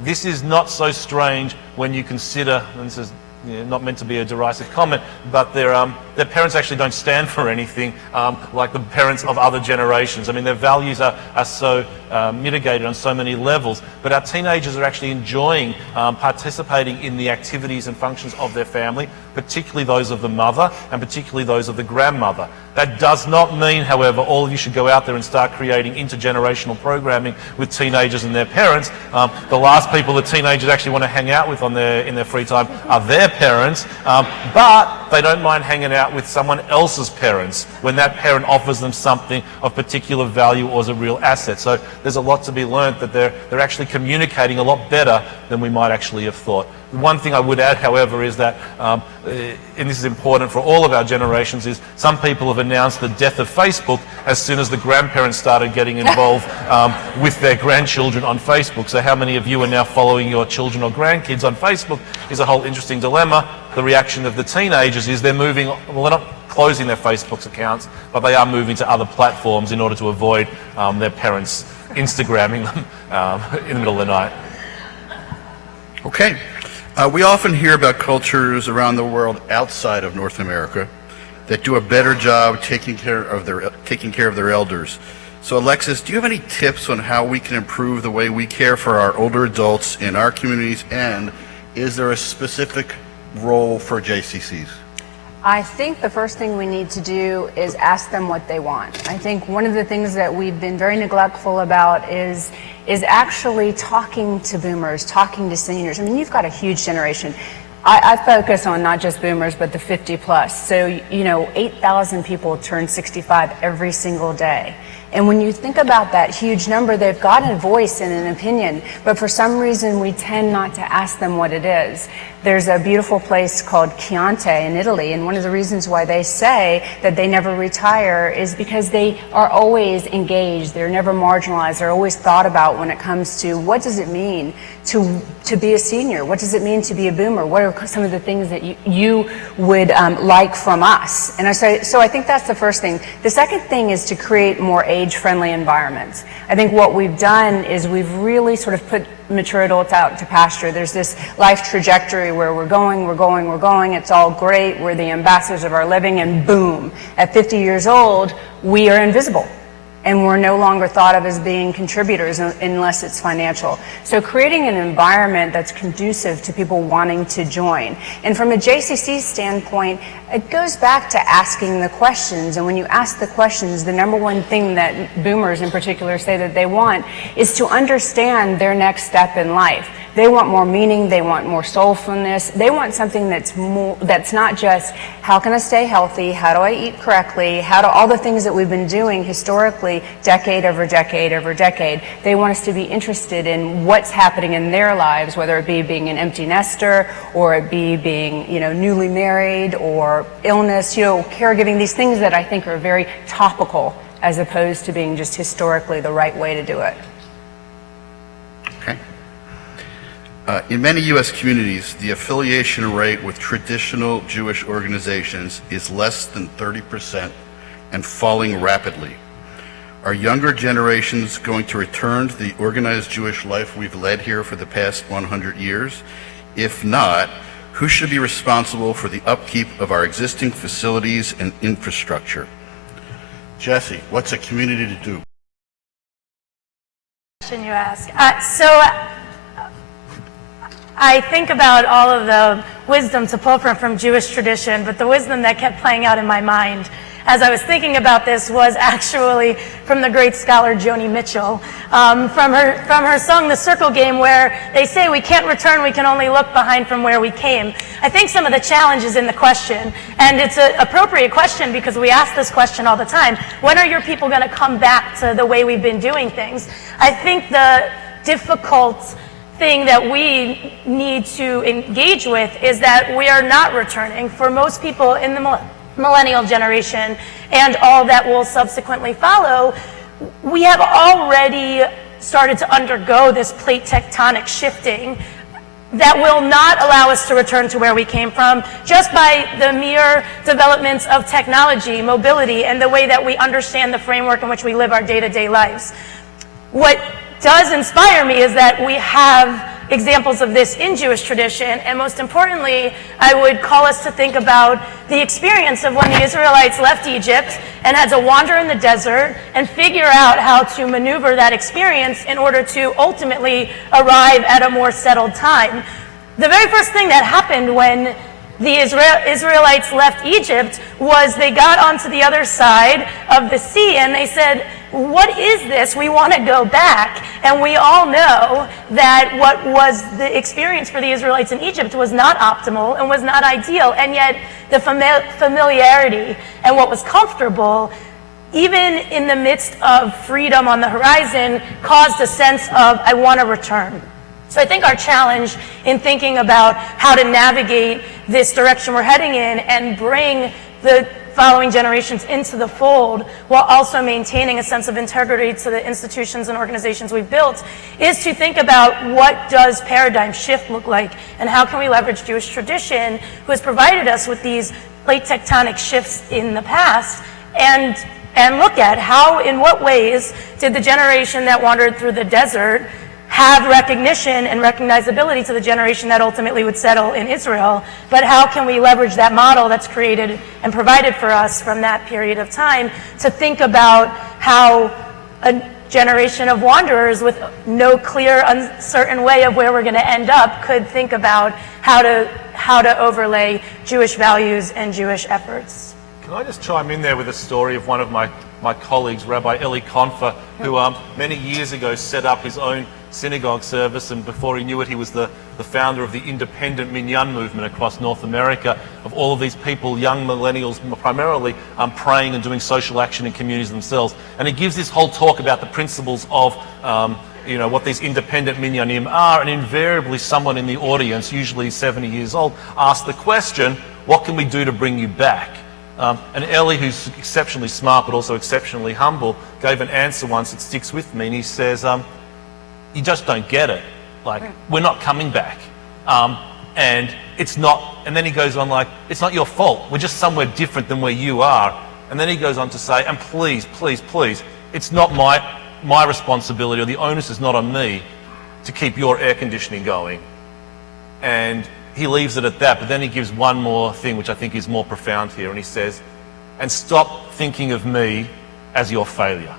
This is not so strange when you consider, and this is not meant to be a derisive comment, but their parents actually don't stand for anything like the parents of other generations. I mean, their values are so mitigated on so many levels, but our teenagers are actually enjoying participating in the activities and functions of their family, particularly those of the mother and particularly those of the grandmother. That does not mean, however, all of you should go out there and start creating intergenerational programming with teenagers and their parents. The last people that teenagers actually want to hang out with in their free time are their parents, but they don't mind hanging out with someone else's parents when that parent offers them something of particular value or is a real asset. So there's a lot to be learned, that they're actually communicating a lot better than we might actually have thought. One thing I would add, however, is that, and this is important for all of our generations, is some people have announced the death of Facebook as soon as the grandparents started getting involved with their grandchildren on Facebook. So how many of you are now following your children or grandkids on Facebook is a whole interesting dilemma. The reaction of the teenagers is they're moving, well, they're not closing their Facebook's accounts, but they are moving to other platforms in order to avoid their parents Instagramming them in the middle of the night. Okay. We often hear about cultures around the world outside of North America that do a better job taking care of their elders. So Alexis, do you have any tips on how we can improve the way we care for our older adults in our communities, and is there a specific role for JCCs? I think the first thing we need to do is ask them what they want. I think one of the things that we've been very neglectful about is actually talking to boomers, talking to seniors. I mean, you've got a huge generation. I focus on not just boomers, but the 50 plus. So, 8,000 people turn 65 every single day. And when you think about that huge number, they've got a voice and an opinion, but for some reason we tend not to ask them what it is. There's a beautiful place called Chianti in Italy, and one of the reasons why they say that they never retire is because they are always engaged, they're never marginalized, they're always thought about when it comes to what does it mean to be a senior, what does it mean to be a boomer, what are some of the things that you would like from us. And so I think that's the first thing. The second thing is to create more age-friendly environments. I think what we've done is we've really sort of put mature adults out to pasture. There's this life trajectory where we're going, it's all great, we're the ambassadors of our living, and boom, at 50 years old, we are invisible. And we're no longer thought of as being contributors unless it's financial. So creating an environment that's conducive to people wanting to join. And from a JCC standpoint, it goes back to asking the questions. And when you ask the questions, the number one thing that boomers in particular say that they want is to understand their next step in life. They want more meaning, they want more soulfulness, they want something that's not just how can I stay healthy, how do I eat correctly, how do all the things that we've been doing historically decade over decade over decade. They want us to be interested in what's happening in their lives, whether it be being an empty nester or it be being, newly married or illness, caregiving, these things that I think are very topical as opposed to being just historically the right way to do it. Okay. In many U.S. communities, the affiliation rate with traditional Jewish organizations is less than 30% and falling rapidly. Are younger generations going to return to the organized Jewish life we've led here for the past 100 years? If not, Who should be responsible for the upkeep of our existing facilities and infrastructure? Jessy, what's a community to do? Question you ask. I think about all of the wisdom to pull from Jewish tradition, but the wisdom that kept playing out in my mind as I was thinking about this was actually from the great scholar Joni Mitchell, from her song The Circle Game, where they say we can't return, we can only look behind from where we came. I think some of the challenges in the question, and it's an appropriate question because we ask this question all the time, when are your people going to come back to the way we've been doing things? I think the difficult thing that we need to engage with is that we are not returning. For most people in the millennial generation and all that will subsequently follow, we have already started to undergo this plate tectonic shifting that will not allow us to return to where we came from just by the mere developments of technology, mobility, and the way that we understand the framework in which we live our day-to-day lives. What does inspire me is that we have examples of this in Jewish tradition, and most importantly, I would call us to think about the experience of when the Israelites left Egypt and had to wander in the desert and figure out how to maneuver that experience in order to ultimately arrive at a more settled time. The very first thing that happened when the Israelites left Egypt was they got onto the other side of the sea and they said, what is this? We want to go back. And we all know that what was the experience for the Israelites in Egypt was not optimal and was not ideal. And yet the familiarity and what was comfortable, even in the midst of freedom on the horizon, caused a sense of, I want to return. So I think our challenge in thinking about how to navigate this direction we're heading in and bring the following generations into the fold while also maintaining a sense of integrity to the institutions and organizations we've built is to think about what does paradigm shift look like and how can we leverage Jewish tradition, who has provided us with these plate tectonic shifts in the past, and look at how, in what ways did the generation that wandered through the desert have recognition and recognizability to the generation that ultimately would settle in Israel, but how can we leverage that model that's created and provided for us from that period of time to think about how a generation of wanderers with no clear, uncertain way of where we're going to end up could think about how to overlay Jewish values and Jewish efforts. Can I just chime in there with a story of one of my colleagues, Rabbi Eli Konfer, who many years ago set up his own synagogue service, and before he knew it, he was the founder of the independent Minyan movement across North America, of all of these people, young millennials primarily, praying and doing social action in communities themselves. And he gives this whole talk about the principles of what these independent Minyanim are, and invariably someone in the audience, usually 70 years old, asks the question, what can we do to bring you back? And Eli, who's exceptionally smart but also exceptionally humble, gave an answer once that sticks with me, and he says, you just don't get it. Like, we're not coming back. And it's not, and then he goes on like, it's not your fault. We're just somewhere different than where you are. And then he goes on to say, and please, please, please, it's not my responsibility, or the onus is not on me to keep your air conditioning going. And he leaves it at that, but then he gives one more thing, which I think is more profound here, and he says, and stop thinking of me as your failure.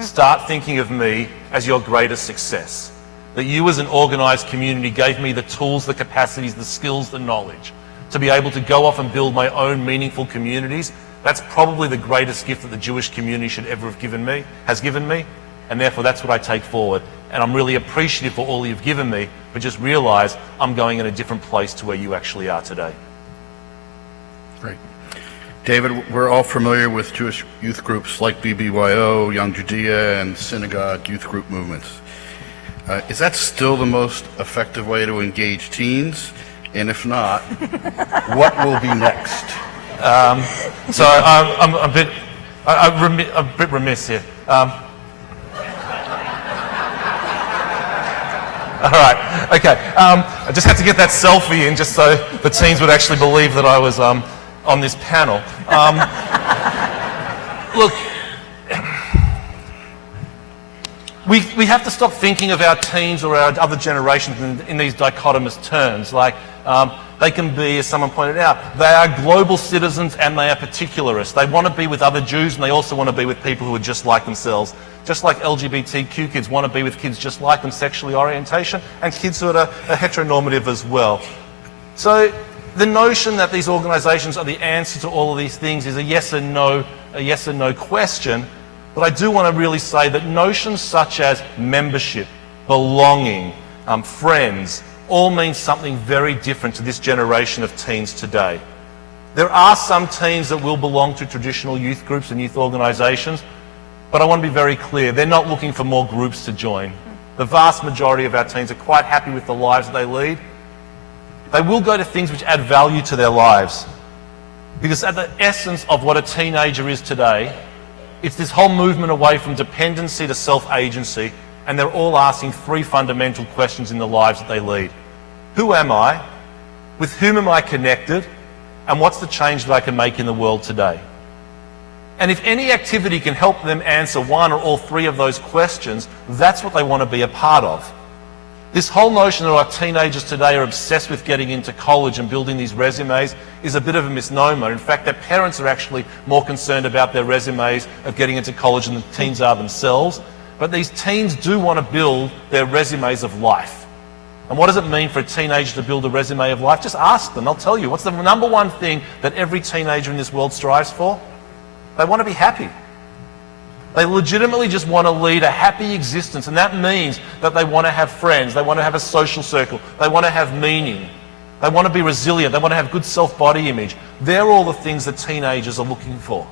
Start thinking of me as your greatest success. That you as an organized community gave me the tools, the capacities, the skills, the knowledge to be able to go off and build my own meaningful communities. That's probably the greatest gift that the Jewish community should ever have given me, and therefore that's what I take forward. And I'm really appreciative for all you've given me, but just realize I'm going in a different place to where you actually are today. Great. David, we're all familiar with Jewish youth groups like BBYO, Young Judea, and synagogue youth group movements. Is that still the most effective way to engage teens? And if not, what will be next? So I'm a bit remiss here. All right, okay. I just had to get that selfie in just so the teens would actually believe that I was on this panel. Look, We have to stop thinking of our teens or our other generations in these dichotomous terms. Like, they can be, as someone pointed out, they are global citizens and they are particularists. They want to be with other Jews and they also want to be with people who are just like themselves. Just like LGBTQ kids want to be with kids just like them, sexually orientation, and kids who are heteronormative as well. So the notion that these organisations are the answer to all of these things is a yes and no question. But I do want to really say that notions such as membership, belonging, friends, all mean something very different to this generation of teens today. There are some teens that will belong to traditional youth groups and youth organisations, but I want to be very clear, they're not looking for more groups to join. The vast majority of our teens are quite happy with the lives that they lead. They will go to things which add value to their lives. Because at the essence of what a teenager is today, it's this whole movement away from dependency to self-agency, and they're all asking three fundamental questions in the lives that they lead. Who am I? With whom am I connected? And what's the change that I can make in the world today? And if any activity can help them answer one or all three of those questions, that's what they want to be a part of. This whole notion that our teenagers today are obsessed with getting into college and building these resumes is a bit of a misnomer. In fact, their parents are actually more concerned about their resumes of getting into college than the teens are themselves. But these teens do want to build their resumes of life. And what does it mean for a teenager to build a resume of life? Just ask them, they'll tell you. What's the number one thing that every teenager in this world strives for? They want to be happy. They legitimately just want to lead a happy existence, and that means that they want to have friends, they want to have a social circle, they want to have meaning, they want to be resilient, they want to have good self-body image. They're all the things that teenagers are looking for.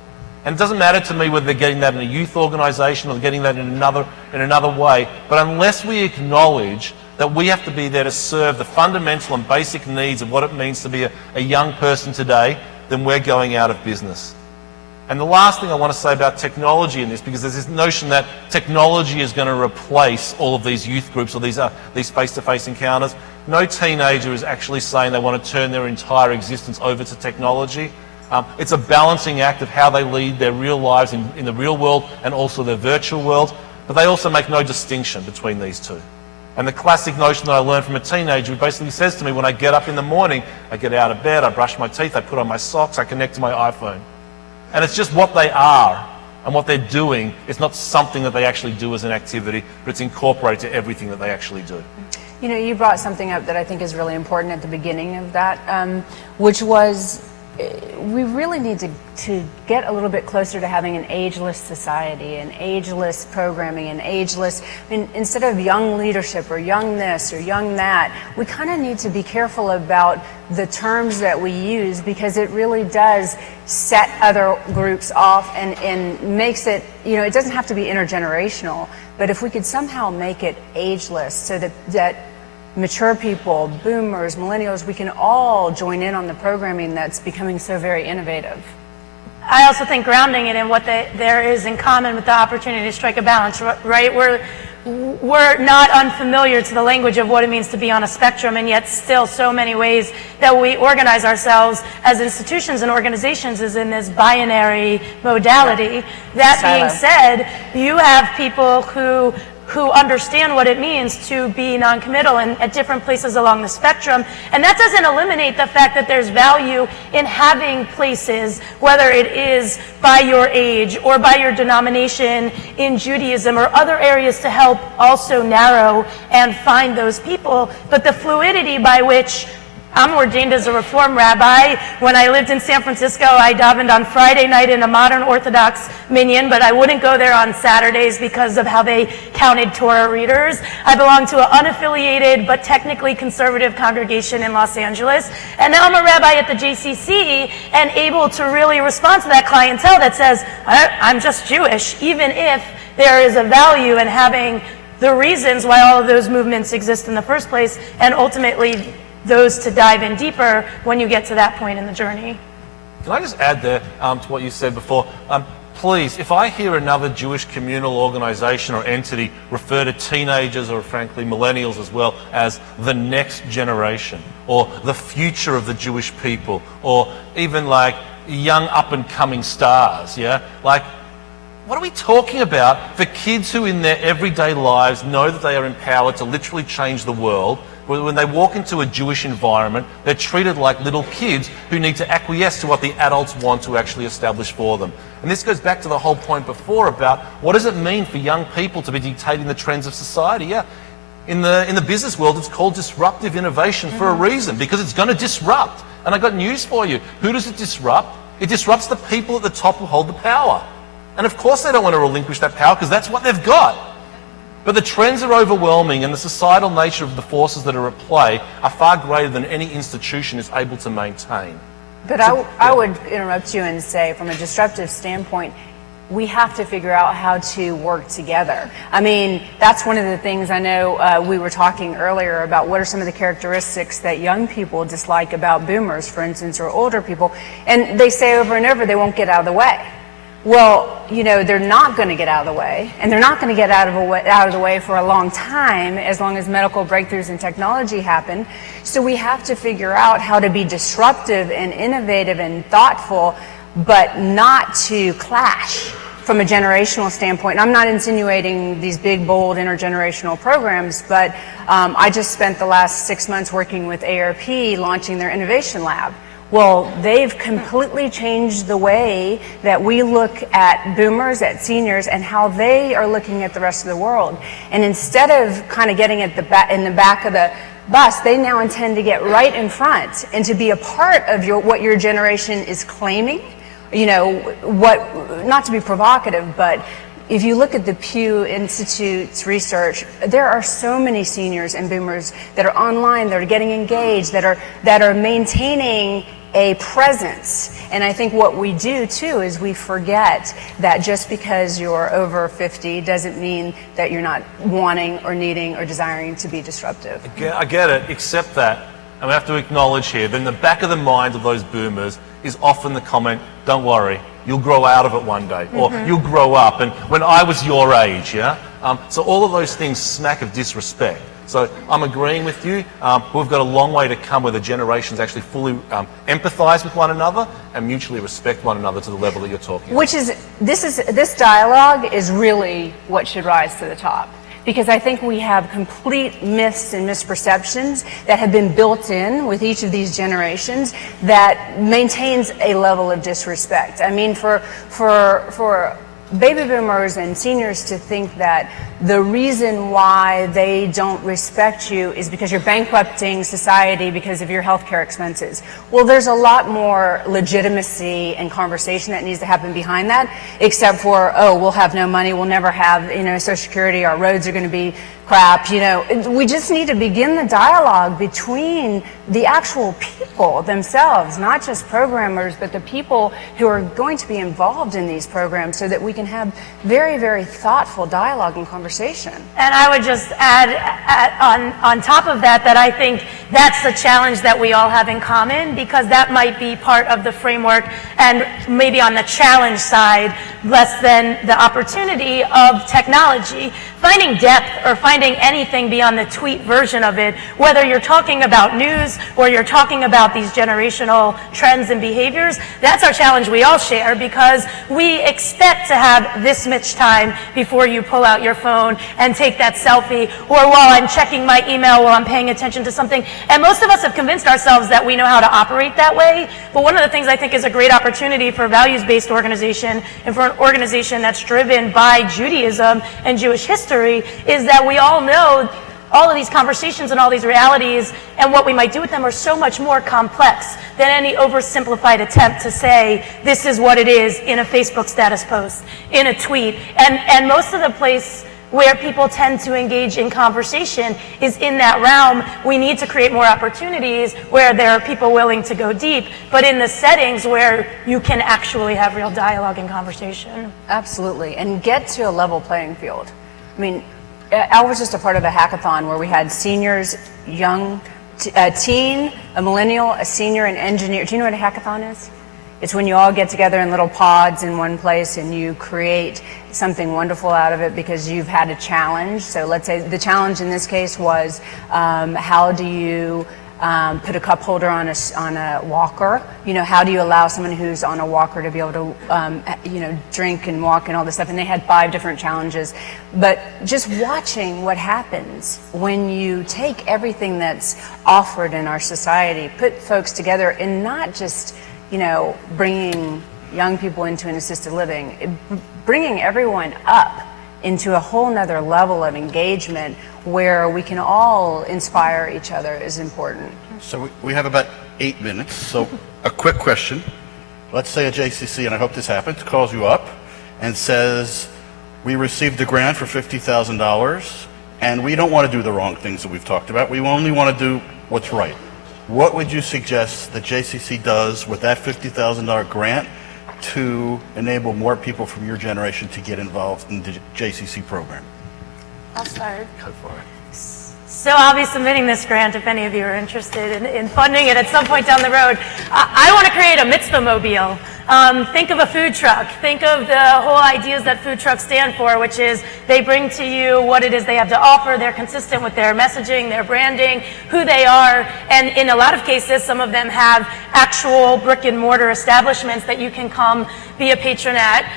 And it doesn't matter to me whether they're getting that in a youth organisation or getting that in another way, but unless we acknowledge that we have to be there to serve the fundamental and basic needs of what it means to be a young person today, then we're going out of business. And the last thing I want to say about technology in this, because there's this notion that technology is going to replace all of these youth groups or these face-to-face encounters. No teenager is actually saying they want to turn their entire existence over to technology. It's a balancing act of how they lead their real lives in the real world and also their virtual world, but they also make no distinction between these two. And the classic notion that I learned from a teenager who basically says to me, when I get up in the morning, I get out of bed, I brush my teeth, I put on my socks, I connect to my iPhone. And it's just what they are and what they're doing. It's not something that they actually do as an activity, but it's incorporated to everything that they actually do. You know, you brought something up that I think is really important at the beginning of that, which was we really need to get a little bit closer to having an ageless society, an ageless programming, an ageless, I mean, instead of young leadership or young this or young that, we kind of need to be careful about the terms that we use, because it really does set other groups off and makes it, you know, it doesn't have to be intergenerational, but if we could somehow make it ageless so that mature people, boomers, millennials, we can all join in on the programming that's becoming so very innovative. I also think grounding it in what there is in common with the opportunity to strike a balance, right? We're not unfamiliar to the language of what it means to be on a spectrum, and yet still so many ways that we organize ourselves as institutions and organizations is in this binary modality. That being said, you have people who understand what it means to be non-committal and at different places along the spectrum. And that doesn't eliminate the fact that there's value in having places, whether it is by your age or by your denomination in Judaism or other areas, to help also narrow and find those people. But the fluidity by which I'm ordained as a Reform rabbi. When I lived in San Francisco, I davened on Friday night in a modern Orthodox minyan, but I wouldn't go there on Saturdays because of how they counted Torah readers. I belong to an unaffiliated but technically conservative congregation in Los Angeles, and now I'm a rabbi at the JCC and able to really respond to that clientele that says, I'm just Jewish, even if there is a value in having the reasons why all of those movements exist in the first place, and ultimately those to dive in deeper when you get to that point in the journey. Can I just add there to what you said before? Please, if I hear another Jewish communal organisation or entity refer to teenagers, or frankly millennials as well, as the next generation or the future of the Jewish people, or even like young up and coming stars, yeah? Like, What are we talking about for kids who in their everyday lives know that they are empowered to literally change the world? When they walk into a Jewish environment, they're treated like little kids who need to acquiesce to what the adults want to actually establish for them. And this goes back to the whole point before about what does it mean for young people to be dictating the trends of society? Yeah, in the business world, it's called disruptive innovation for a reason, because it's going to disrupt. And I got news for you. Who does it disrupt? It disrupts the people at the top who hold the power. And of course they don't want to relinquish that power because that's what they've got. But the trends are overwhelming, and the societal nature of the forces that are at play are far greater than any institution is able to maintain. But I would interrupt you and say, from a disruptive standpoint, we have to figure out how to work together. I mean, that's one of the things I know we were talking earlier about what are some of the characteristics that young people dislike about boomers, for instance, or older people. And they say over and over they won't get out of the way. Well, you know, they're not going to get out of the way, and they're not going to get out of the way for a long time, as long as medical breakthroughs and technology happen. So we have to figure out how to be disruptive and innovative and thoughtful, but not to clash from a generational standpoint. And I'm not insinuating these big, bold, intergenerational programs, but I just spent the last 6 months working with ARP launching their innovation lab. Well, they've completely changed the way that we look at boomers, at seniors, and how they are looking at the rest of the world. And instead of kind of getting at in the back of the bus, they now intend to get right in front and to be a part of what your generation is claiming. You know, not to be provocative, but if you look at the Pew Institute's research, there are so many seniors and boomers that are online, that are getting engaged, that are maintaining a presence. And I think what we do too is we forget that just because you're over 50 doesn't mean that you're not wanting or needing or desiring to be disruptive. I get it, except that, and we have to acknowledge here that in the back of the mind of those boomers is often the comment, don't worry, you'll grow out of it one day, or you'll grow up. And when I was your age, yeah? So all of those things smack of disrespect. So I'm agreeing with you. We've got a long way to come where the generations actually fully empathise with one another and mutually respect one another to the level that you're talking about. This dialogue is really what should rise to the top. Because I think we have complete myths and misperceptions that have been built in with each of these generations that maintains a level of disrespect. I mean, for baby boomers and seniors to think that the reason why they don't respect you is because you're bankrupting society because of your healthcare expenses. Well, there's a lot more legitimacy and conversation that needs to happen behind that, except for, oh, we'll have no money, we'll never have, Social Security, our roads are going to be crap, We just need to begin the dialogue between the actual people themselves, not just programmers, but the people who are going to be involved in these programs so that we can have very, very thoughtful dialogue and conversation. And I would just add on top of that I think that's the challenge that we all have in common, because that might be part of the framework and maybe on the challenge side less than the opportunity of technology. Finding depth or finding anything beyond the tweet version of it, whether you're talking about news or you're talking about these generational trends and behaviors, that's our challenge we all share, because we expect to have this much time before you pull out your phone and take that selfie, or while I'm checking my email while I'm paying attention to something. And most of us have convinced ourselves that we know how to operate that way. But one of the things I think is a great opportunity for a values-based organization and for an organization that's driven by Judaism and Jewish history is that we all know all of these conversations and all these realities and what we might do with them are so much more complex than any oversimplified attempt to say this is what it is in a Facebook status post, in a tweet. And most of the place where people tend to engage in conversation is in that realm. We need to create more opportunities where there are people willing to go deep, but in the settings where you can actually have real dialogue and conversation. Absolutely, and get to a level playing field. I mean, I was just a part of a hackathon where we had seniors, young, a teen, a millennial, a senior, an engineer. Do you know what a hackathon is? It's when you all get together in little pods in one place and you create something wonderful out of it because you've had a challenge. So let's say the challenge in this case was how do you put a cup holder on a walker. You know, how do you allow someone who's on a walker to be able to, you know, drink and walk and all this stuff? And they had 5 different challenges. But just watching what happens when you take everything that's offered in our society, put folks together, and not just, you know, bringing young people into an assisted living, bringing everyone up into a whole nother level of engagement where we can all inspire each other is important. So we have about 8 minutes. So a quick question. Let's say a JCC, and I hope this happens, calls you up and says, we received a grant for $50,000 and we don't want to do the wrong things that we've talked about. We only want to do what's right. What would you suggest the JCC does with that $50,000 grant to enable more people from your generation to get involved in the JCC program? I'll start. Go for it. So I'll be submitting this grant if any of you are interested in funding it at some point down the road. I want to create a mitzvah mobile. Think of a food truck. Think of the whole ideas that food trucks stand for, which is they bring to you what it is they have to offer. They're consistent with their messaging, their branding, who they are. And in a lot of cases, some of them have actual brick and mortar establishments that you can come be a patron at,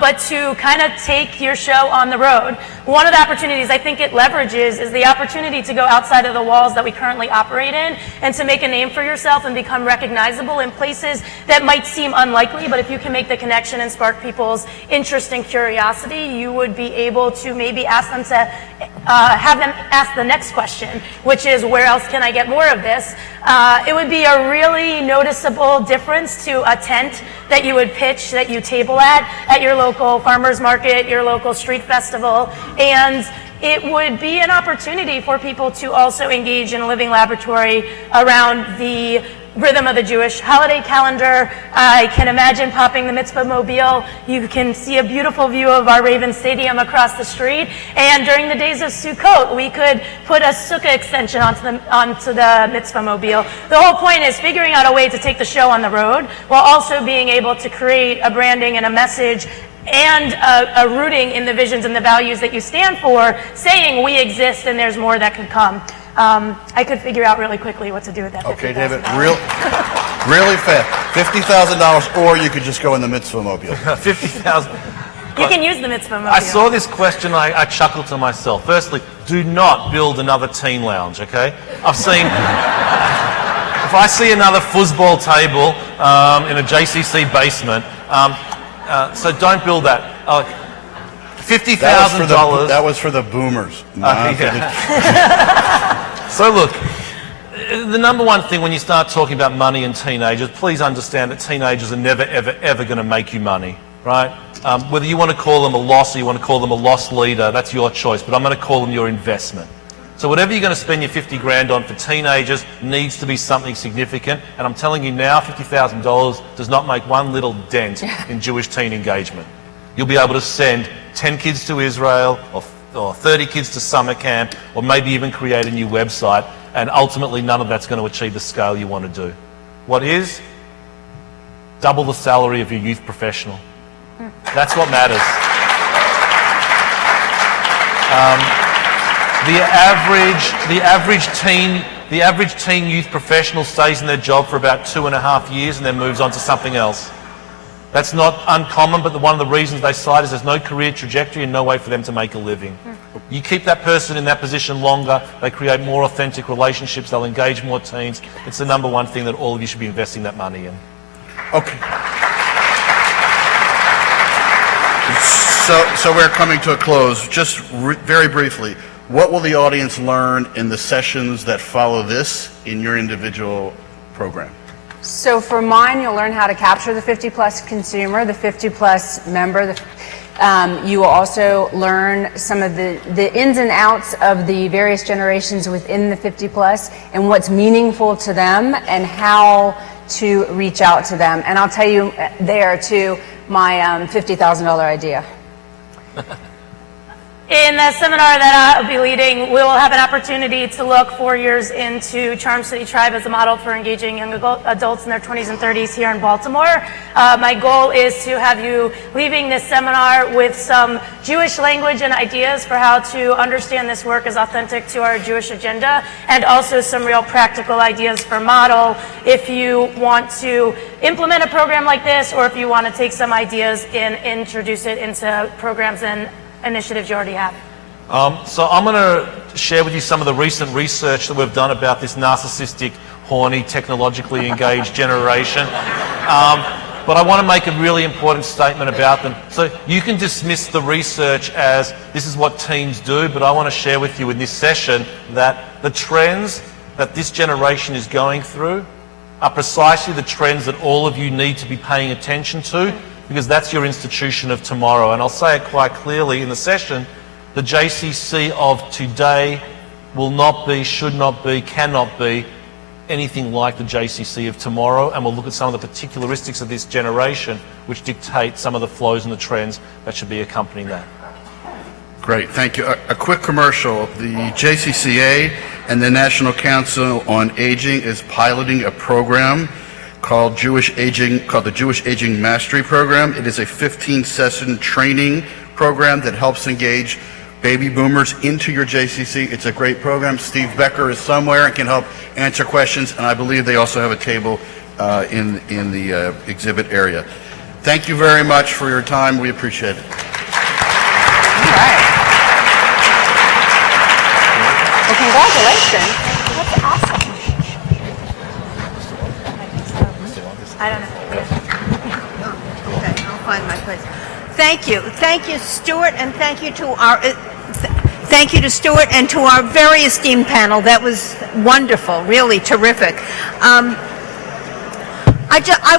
but to kind of take your show on the road. One of the opportunities I think it leverages is the opportunity to go outside of the walls that we currently operate in and to make a name for yourself and become recognizable in places that might seem unlikely, but if you can make the connection and spark people's interest and curiosity, you would be able to maybe ask them to have them ask the next question, which is, where else can I get more of this? It would be a really noticeable difference to a tent that you would pitch, that you table at your local farmer's market, your local street festival, and it would be an opportunity for people to also engage in a living laboratory around the rhythm of the Jewish holiday calendar. I can imagine popping the mitzvah mobile. You can see a beautiful view of our Raven Stadium across the street. And during the days of Sukkot, we could put a sukkah extension onto the mitzvah mobile. The whole point is figuring out a way to take the show on the road while also being able to create a branding and a message and a rooting in the visions and the values that you stand for, saying we exist and there's more that could come. I could figure out really quickly what to do with that. Okay, David, really fast. $50,000, or you could just go in the mitzvah mobile. 50,000. You can use the mitzvah mobile. I saw this question, I chuckled to myself. Firstly, do not build another teen lounge, okay? I've seen, if I see another foosball table in a JCC basement, so don't build that. $50,000. That was for the boomers. Not for So look, the number one thing when you start talking about money and teenagers, please understand that teenagers are never, ever, ever going to make you money, right? Whether you want to call them a loss or you want to call them a loss leader, that's your choice, but I'm going to call them your investment. So whatever you're going to spend your 50 grand on for teenagers needs to be something significant, and I'm telling you now, $50,000 does not make one little dent in Jewish teen engagement. You'll be able to send 10 kids to Israel or 30 kids to summer camp, or maybe even create a new website, and ultimately none of that's going to achieve the scale you want to do. What is? Double the salary of your youth professional. That's what matters. The average teen youth professional stays in their job for about 2.5 years and then moves on to something else. That's not uncommon, but one of the reasons they cite is there's no career trajectory and no way for them to make a living. You keep that person in that position longer, they create more authentic relationships, they'll engage more teens. It's the number one thing that all of you should be investing that money in. Okay. So we're coming to a close. Just very briefly, what will the audience learn in the sessions that follow this in your individual program? So for mine, you'll learn how to capture the 50-plus consumer, the 50-plus member. You will also learn some of the ins and outs of the various generations within the 50-plus and what's meaningful to them and how to reach out to them. And I'll tell you there, too, my $50,000 idea. In the seminar that I'll be leading, we will have an opportunity to look 4 years into Charm City Tribe as a model for engaging young adults in their 20s and 30s here in Baltimore. My goal is to have you leaving this seminar with some Jewish language and ideas for how to understand this work as authentic to our Jewish agenda, and also some real practical ideas for model if you want to implement a program like this, or if you want to take some ideas and introduce it into programs and initiatives you already have. So I'm going to share with you some of the recent research that we've done about this narcissistic, horny, technologically engaged generation. But I want to make a really important statement about them. So you can dismiss the research as this is what teens do, but I want to share with you in this session that the trends that this generation is going through are precisely the trends that all of you need to be paying attention to, because that's your institution of tomorrow. And I'll say it quite clearly in the session, the JCC of today will not be, should not be, cannot be anything like the JCC of tomorrow, and we'll look at some of the particularistics of this generation which dictate some of the flows and the trends that should be accompanying that. Great, thank you. A quick commercial. The JCCA and the National Council on Aging is piloting a program called the Jewish Aging Mastery Program. It is a 15-session training program that helps engage baby boomers into your JCC. It's a great program. Steve Becker is somewhere and can help answer questions, and I believe they also have a table in the exhibit area. Thank you very much for your time. We appreciate it. All right. Well, congratulations. That's awesome. I don't know. Okay, I'll find my place. Thank you, Stuart, and thank you to our Stuart and to our very esteemed panel. That was wonderful, really terrific. I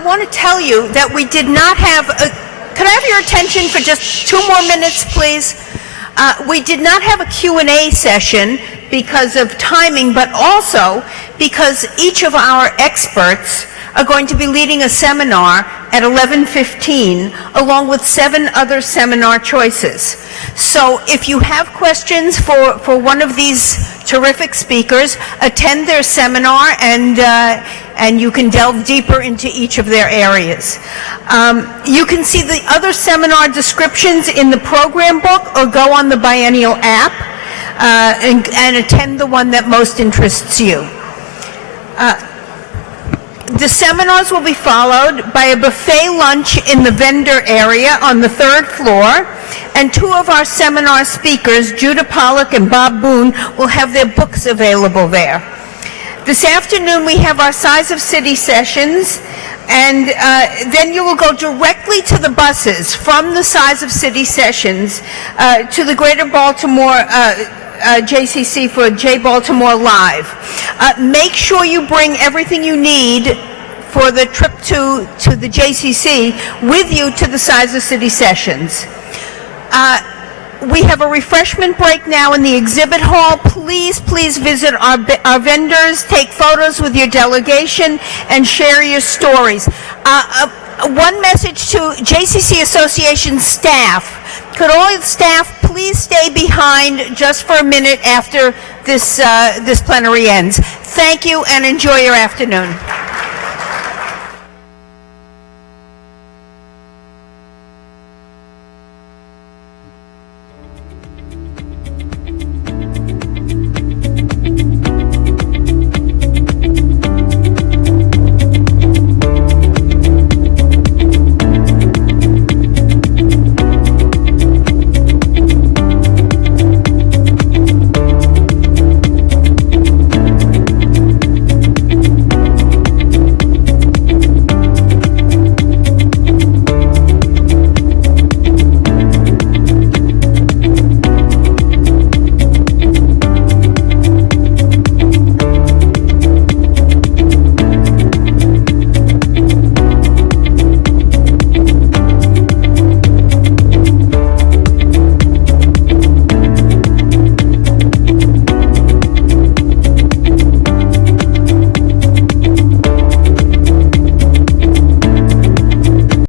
want to tell you that we did not have. Could I have your attention for just 2 more minutes, please? We did not have a Q&A session because of timing, but also because each of our experts are going to be leading a seminar at 11:15, along with 7 other seminar choices. So if you have questions for one of these terrific speakers, attend their seminar and you can delve deeper into each of their areas. You can see the other seminar descriptions in the program book, or go on the Biennial app and attend the one that most interests you. The seminars will be followed by a buffet lunch in the vendor area on the 3rd floor, and 2 of our seminar speakers, Judah Pollack and Bob Boone, will have their books available there. This afternoon we have our Size of City sessions, and then you will go directly to the buses from the Size of City sessions to the Greater Baltimore JCC for J Baltimore Live. Make sure you bring everything you need for the trip to the JCC with you to the Size of City sessions. We have a refreshment break now in the exhibit hall. Please visit our vendors, take photos with your delegation, and share your stories. One message to JCC Association staff. Could all the staff please stay behind just for a minute after this plenary ends? Thank you, and enjoy your afternoon.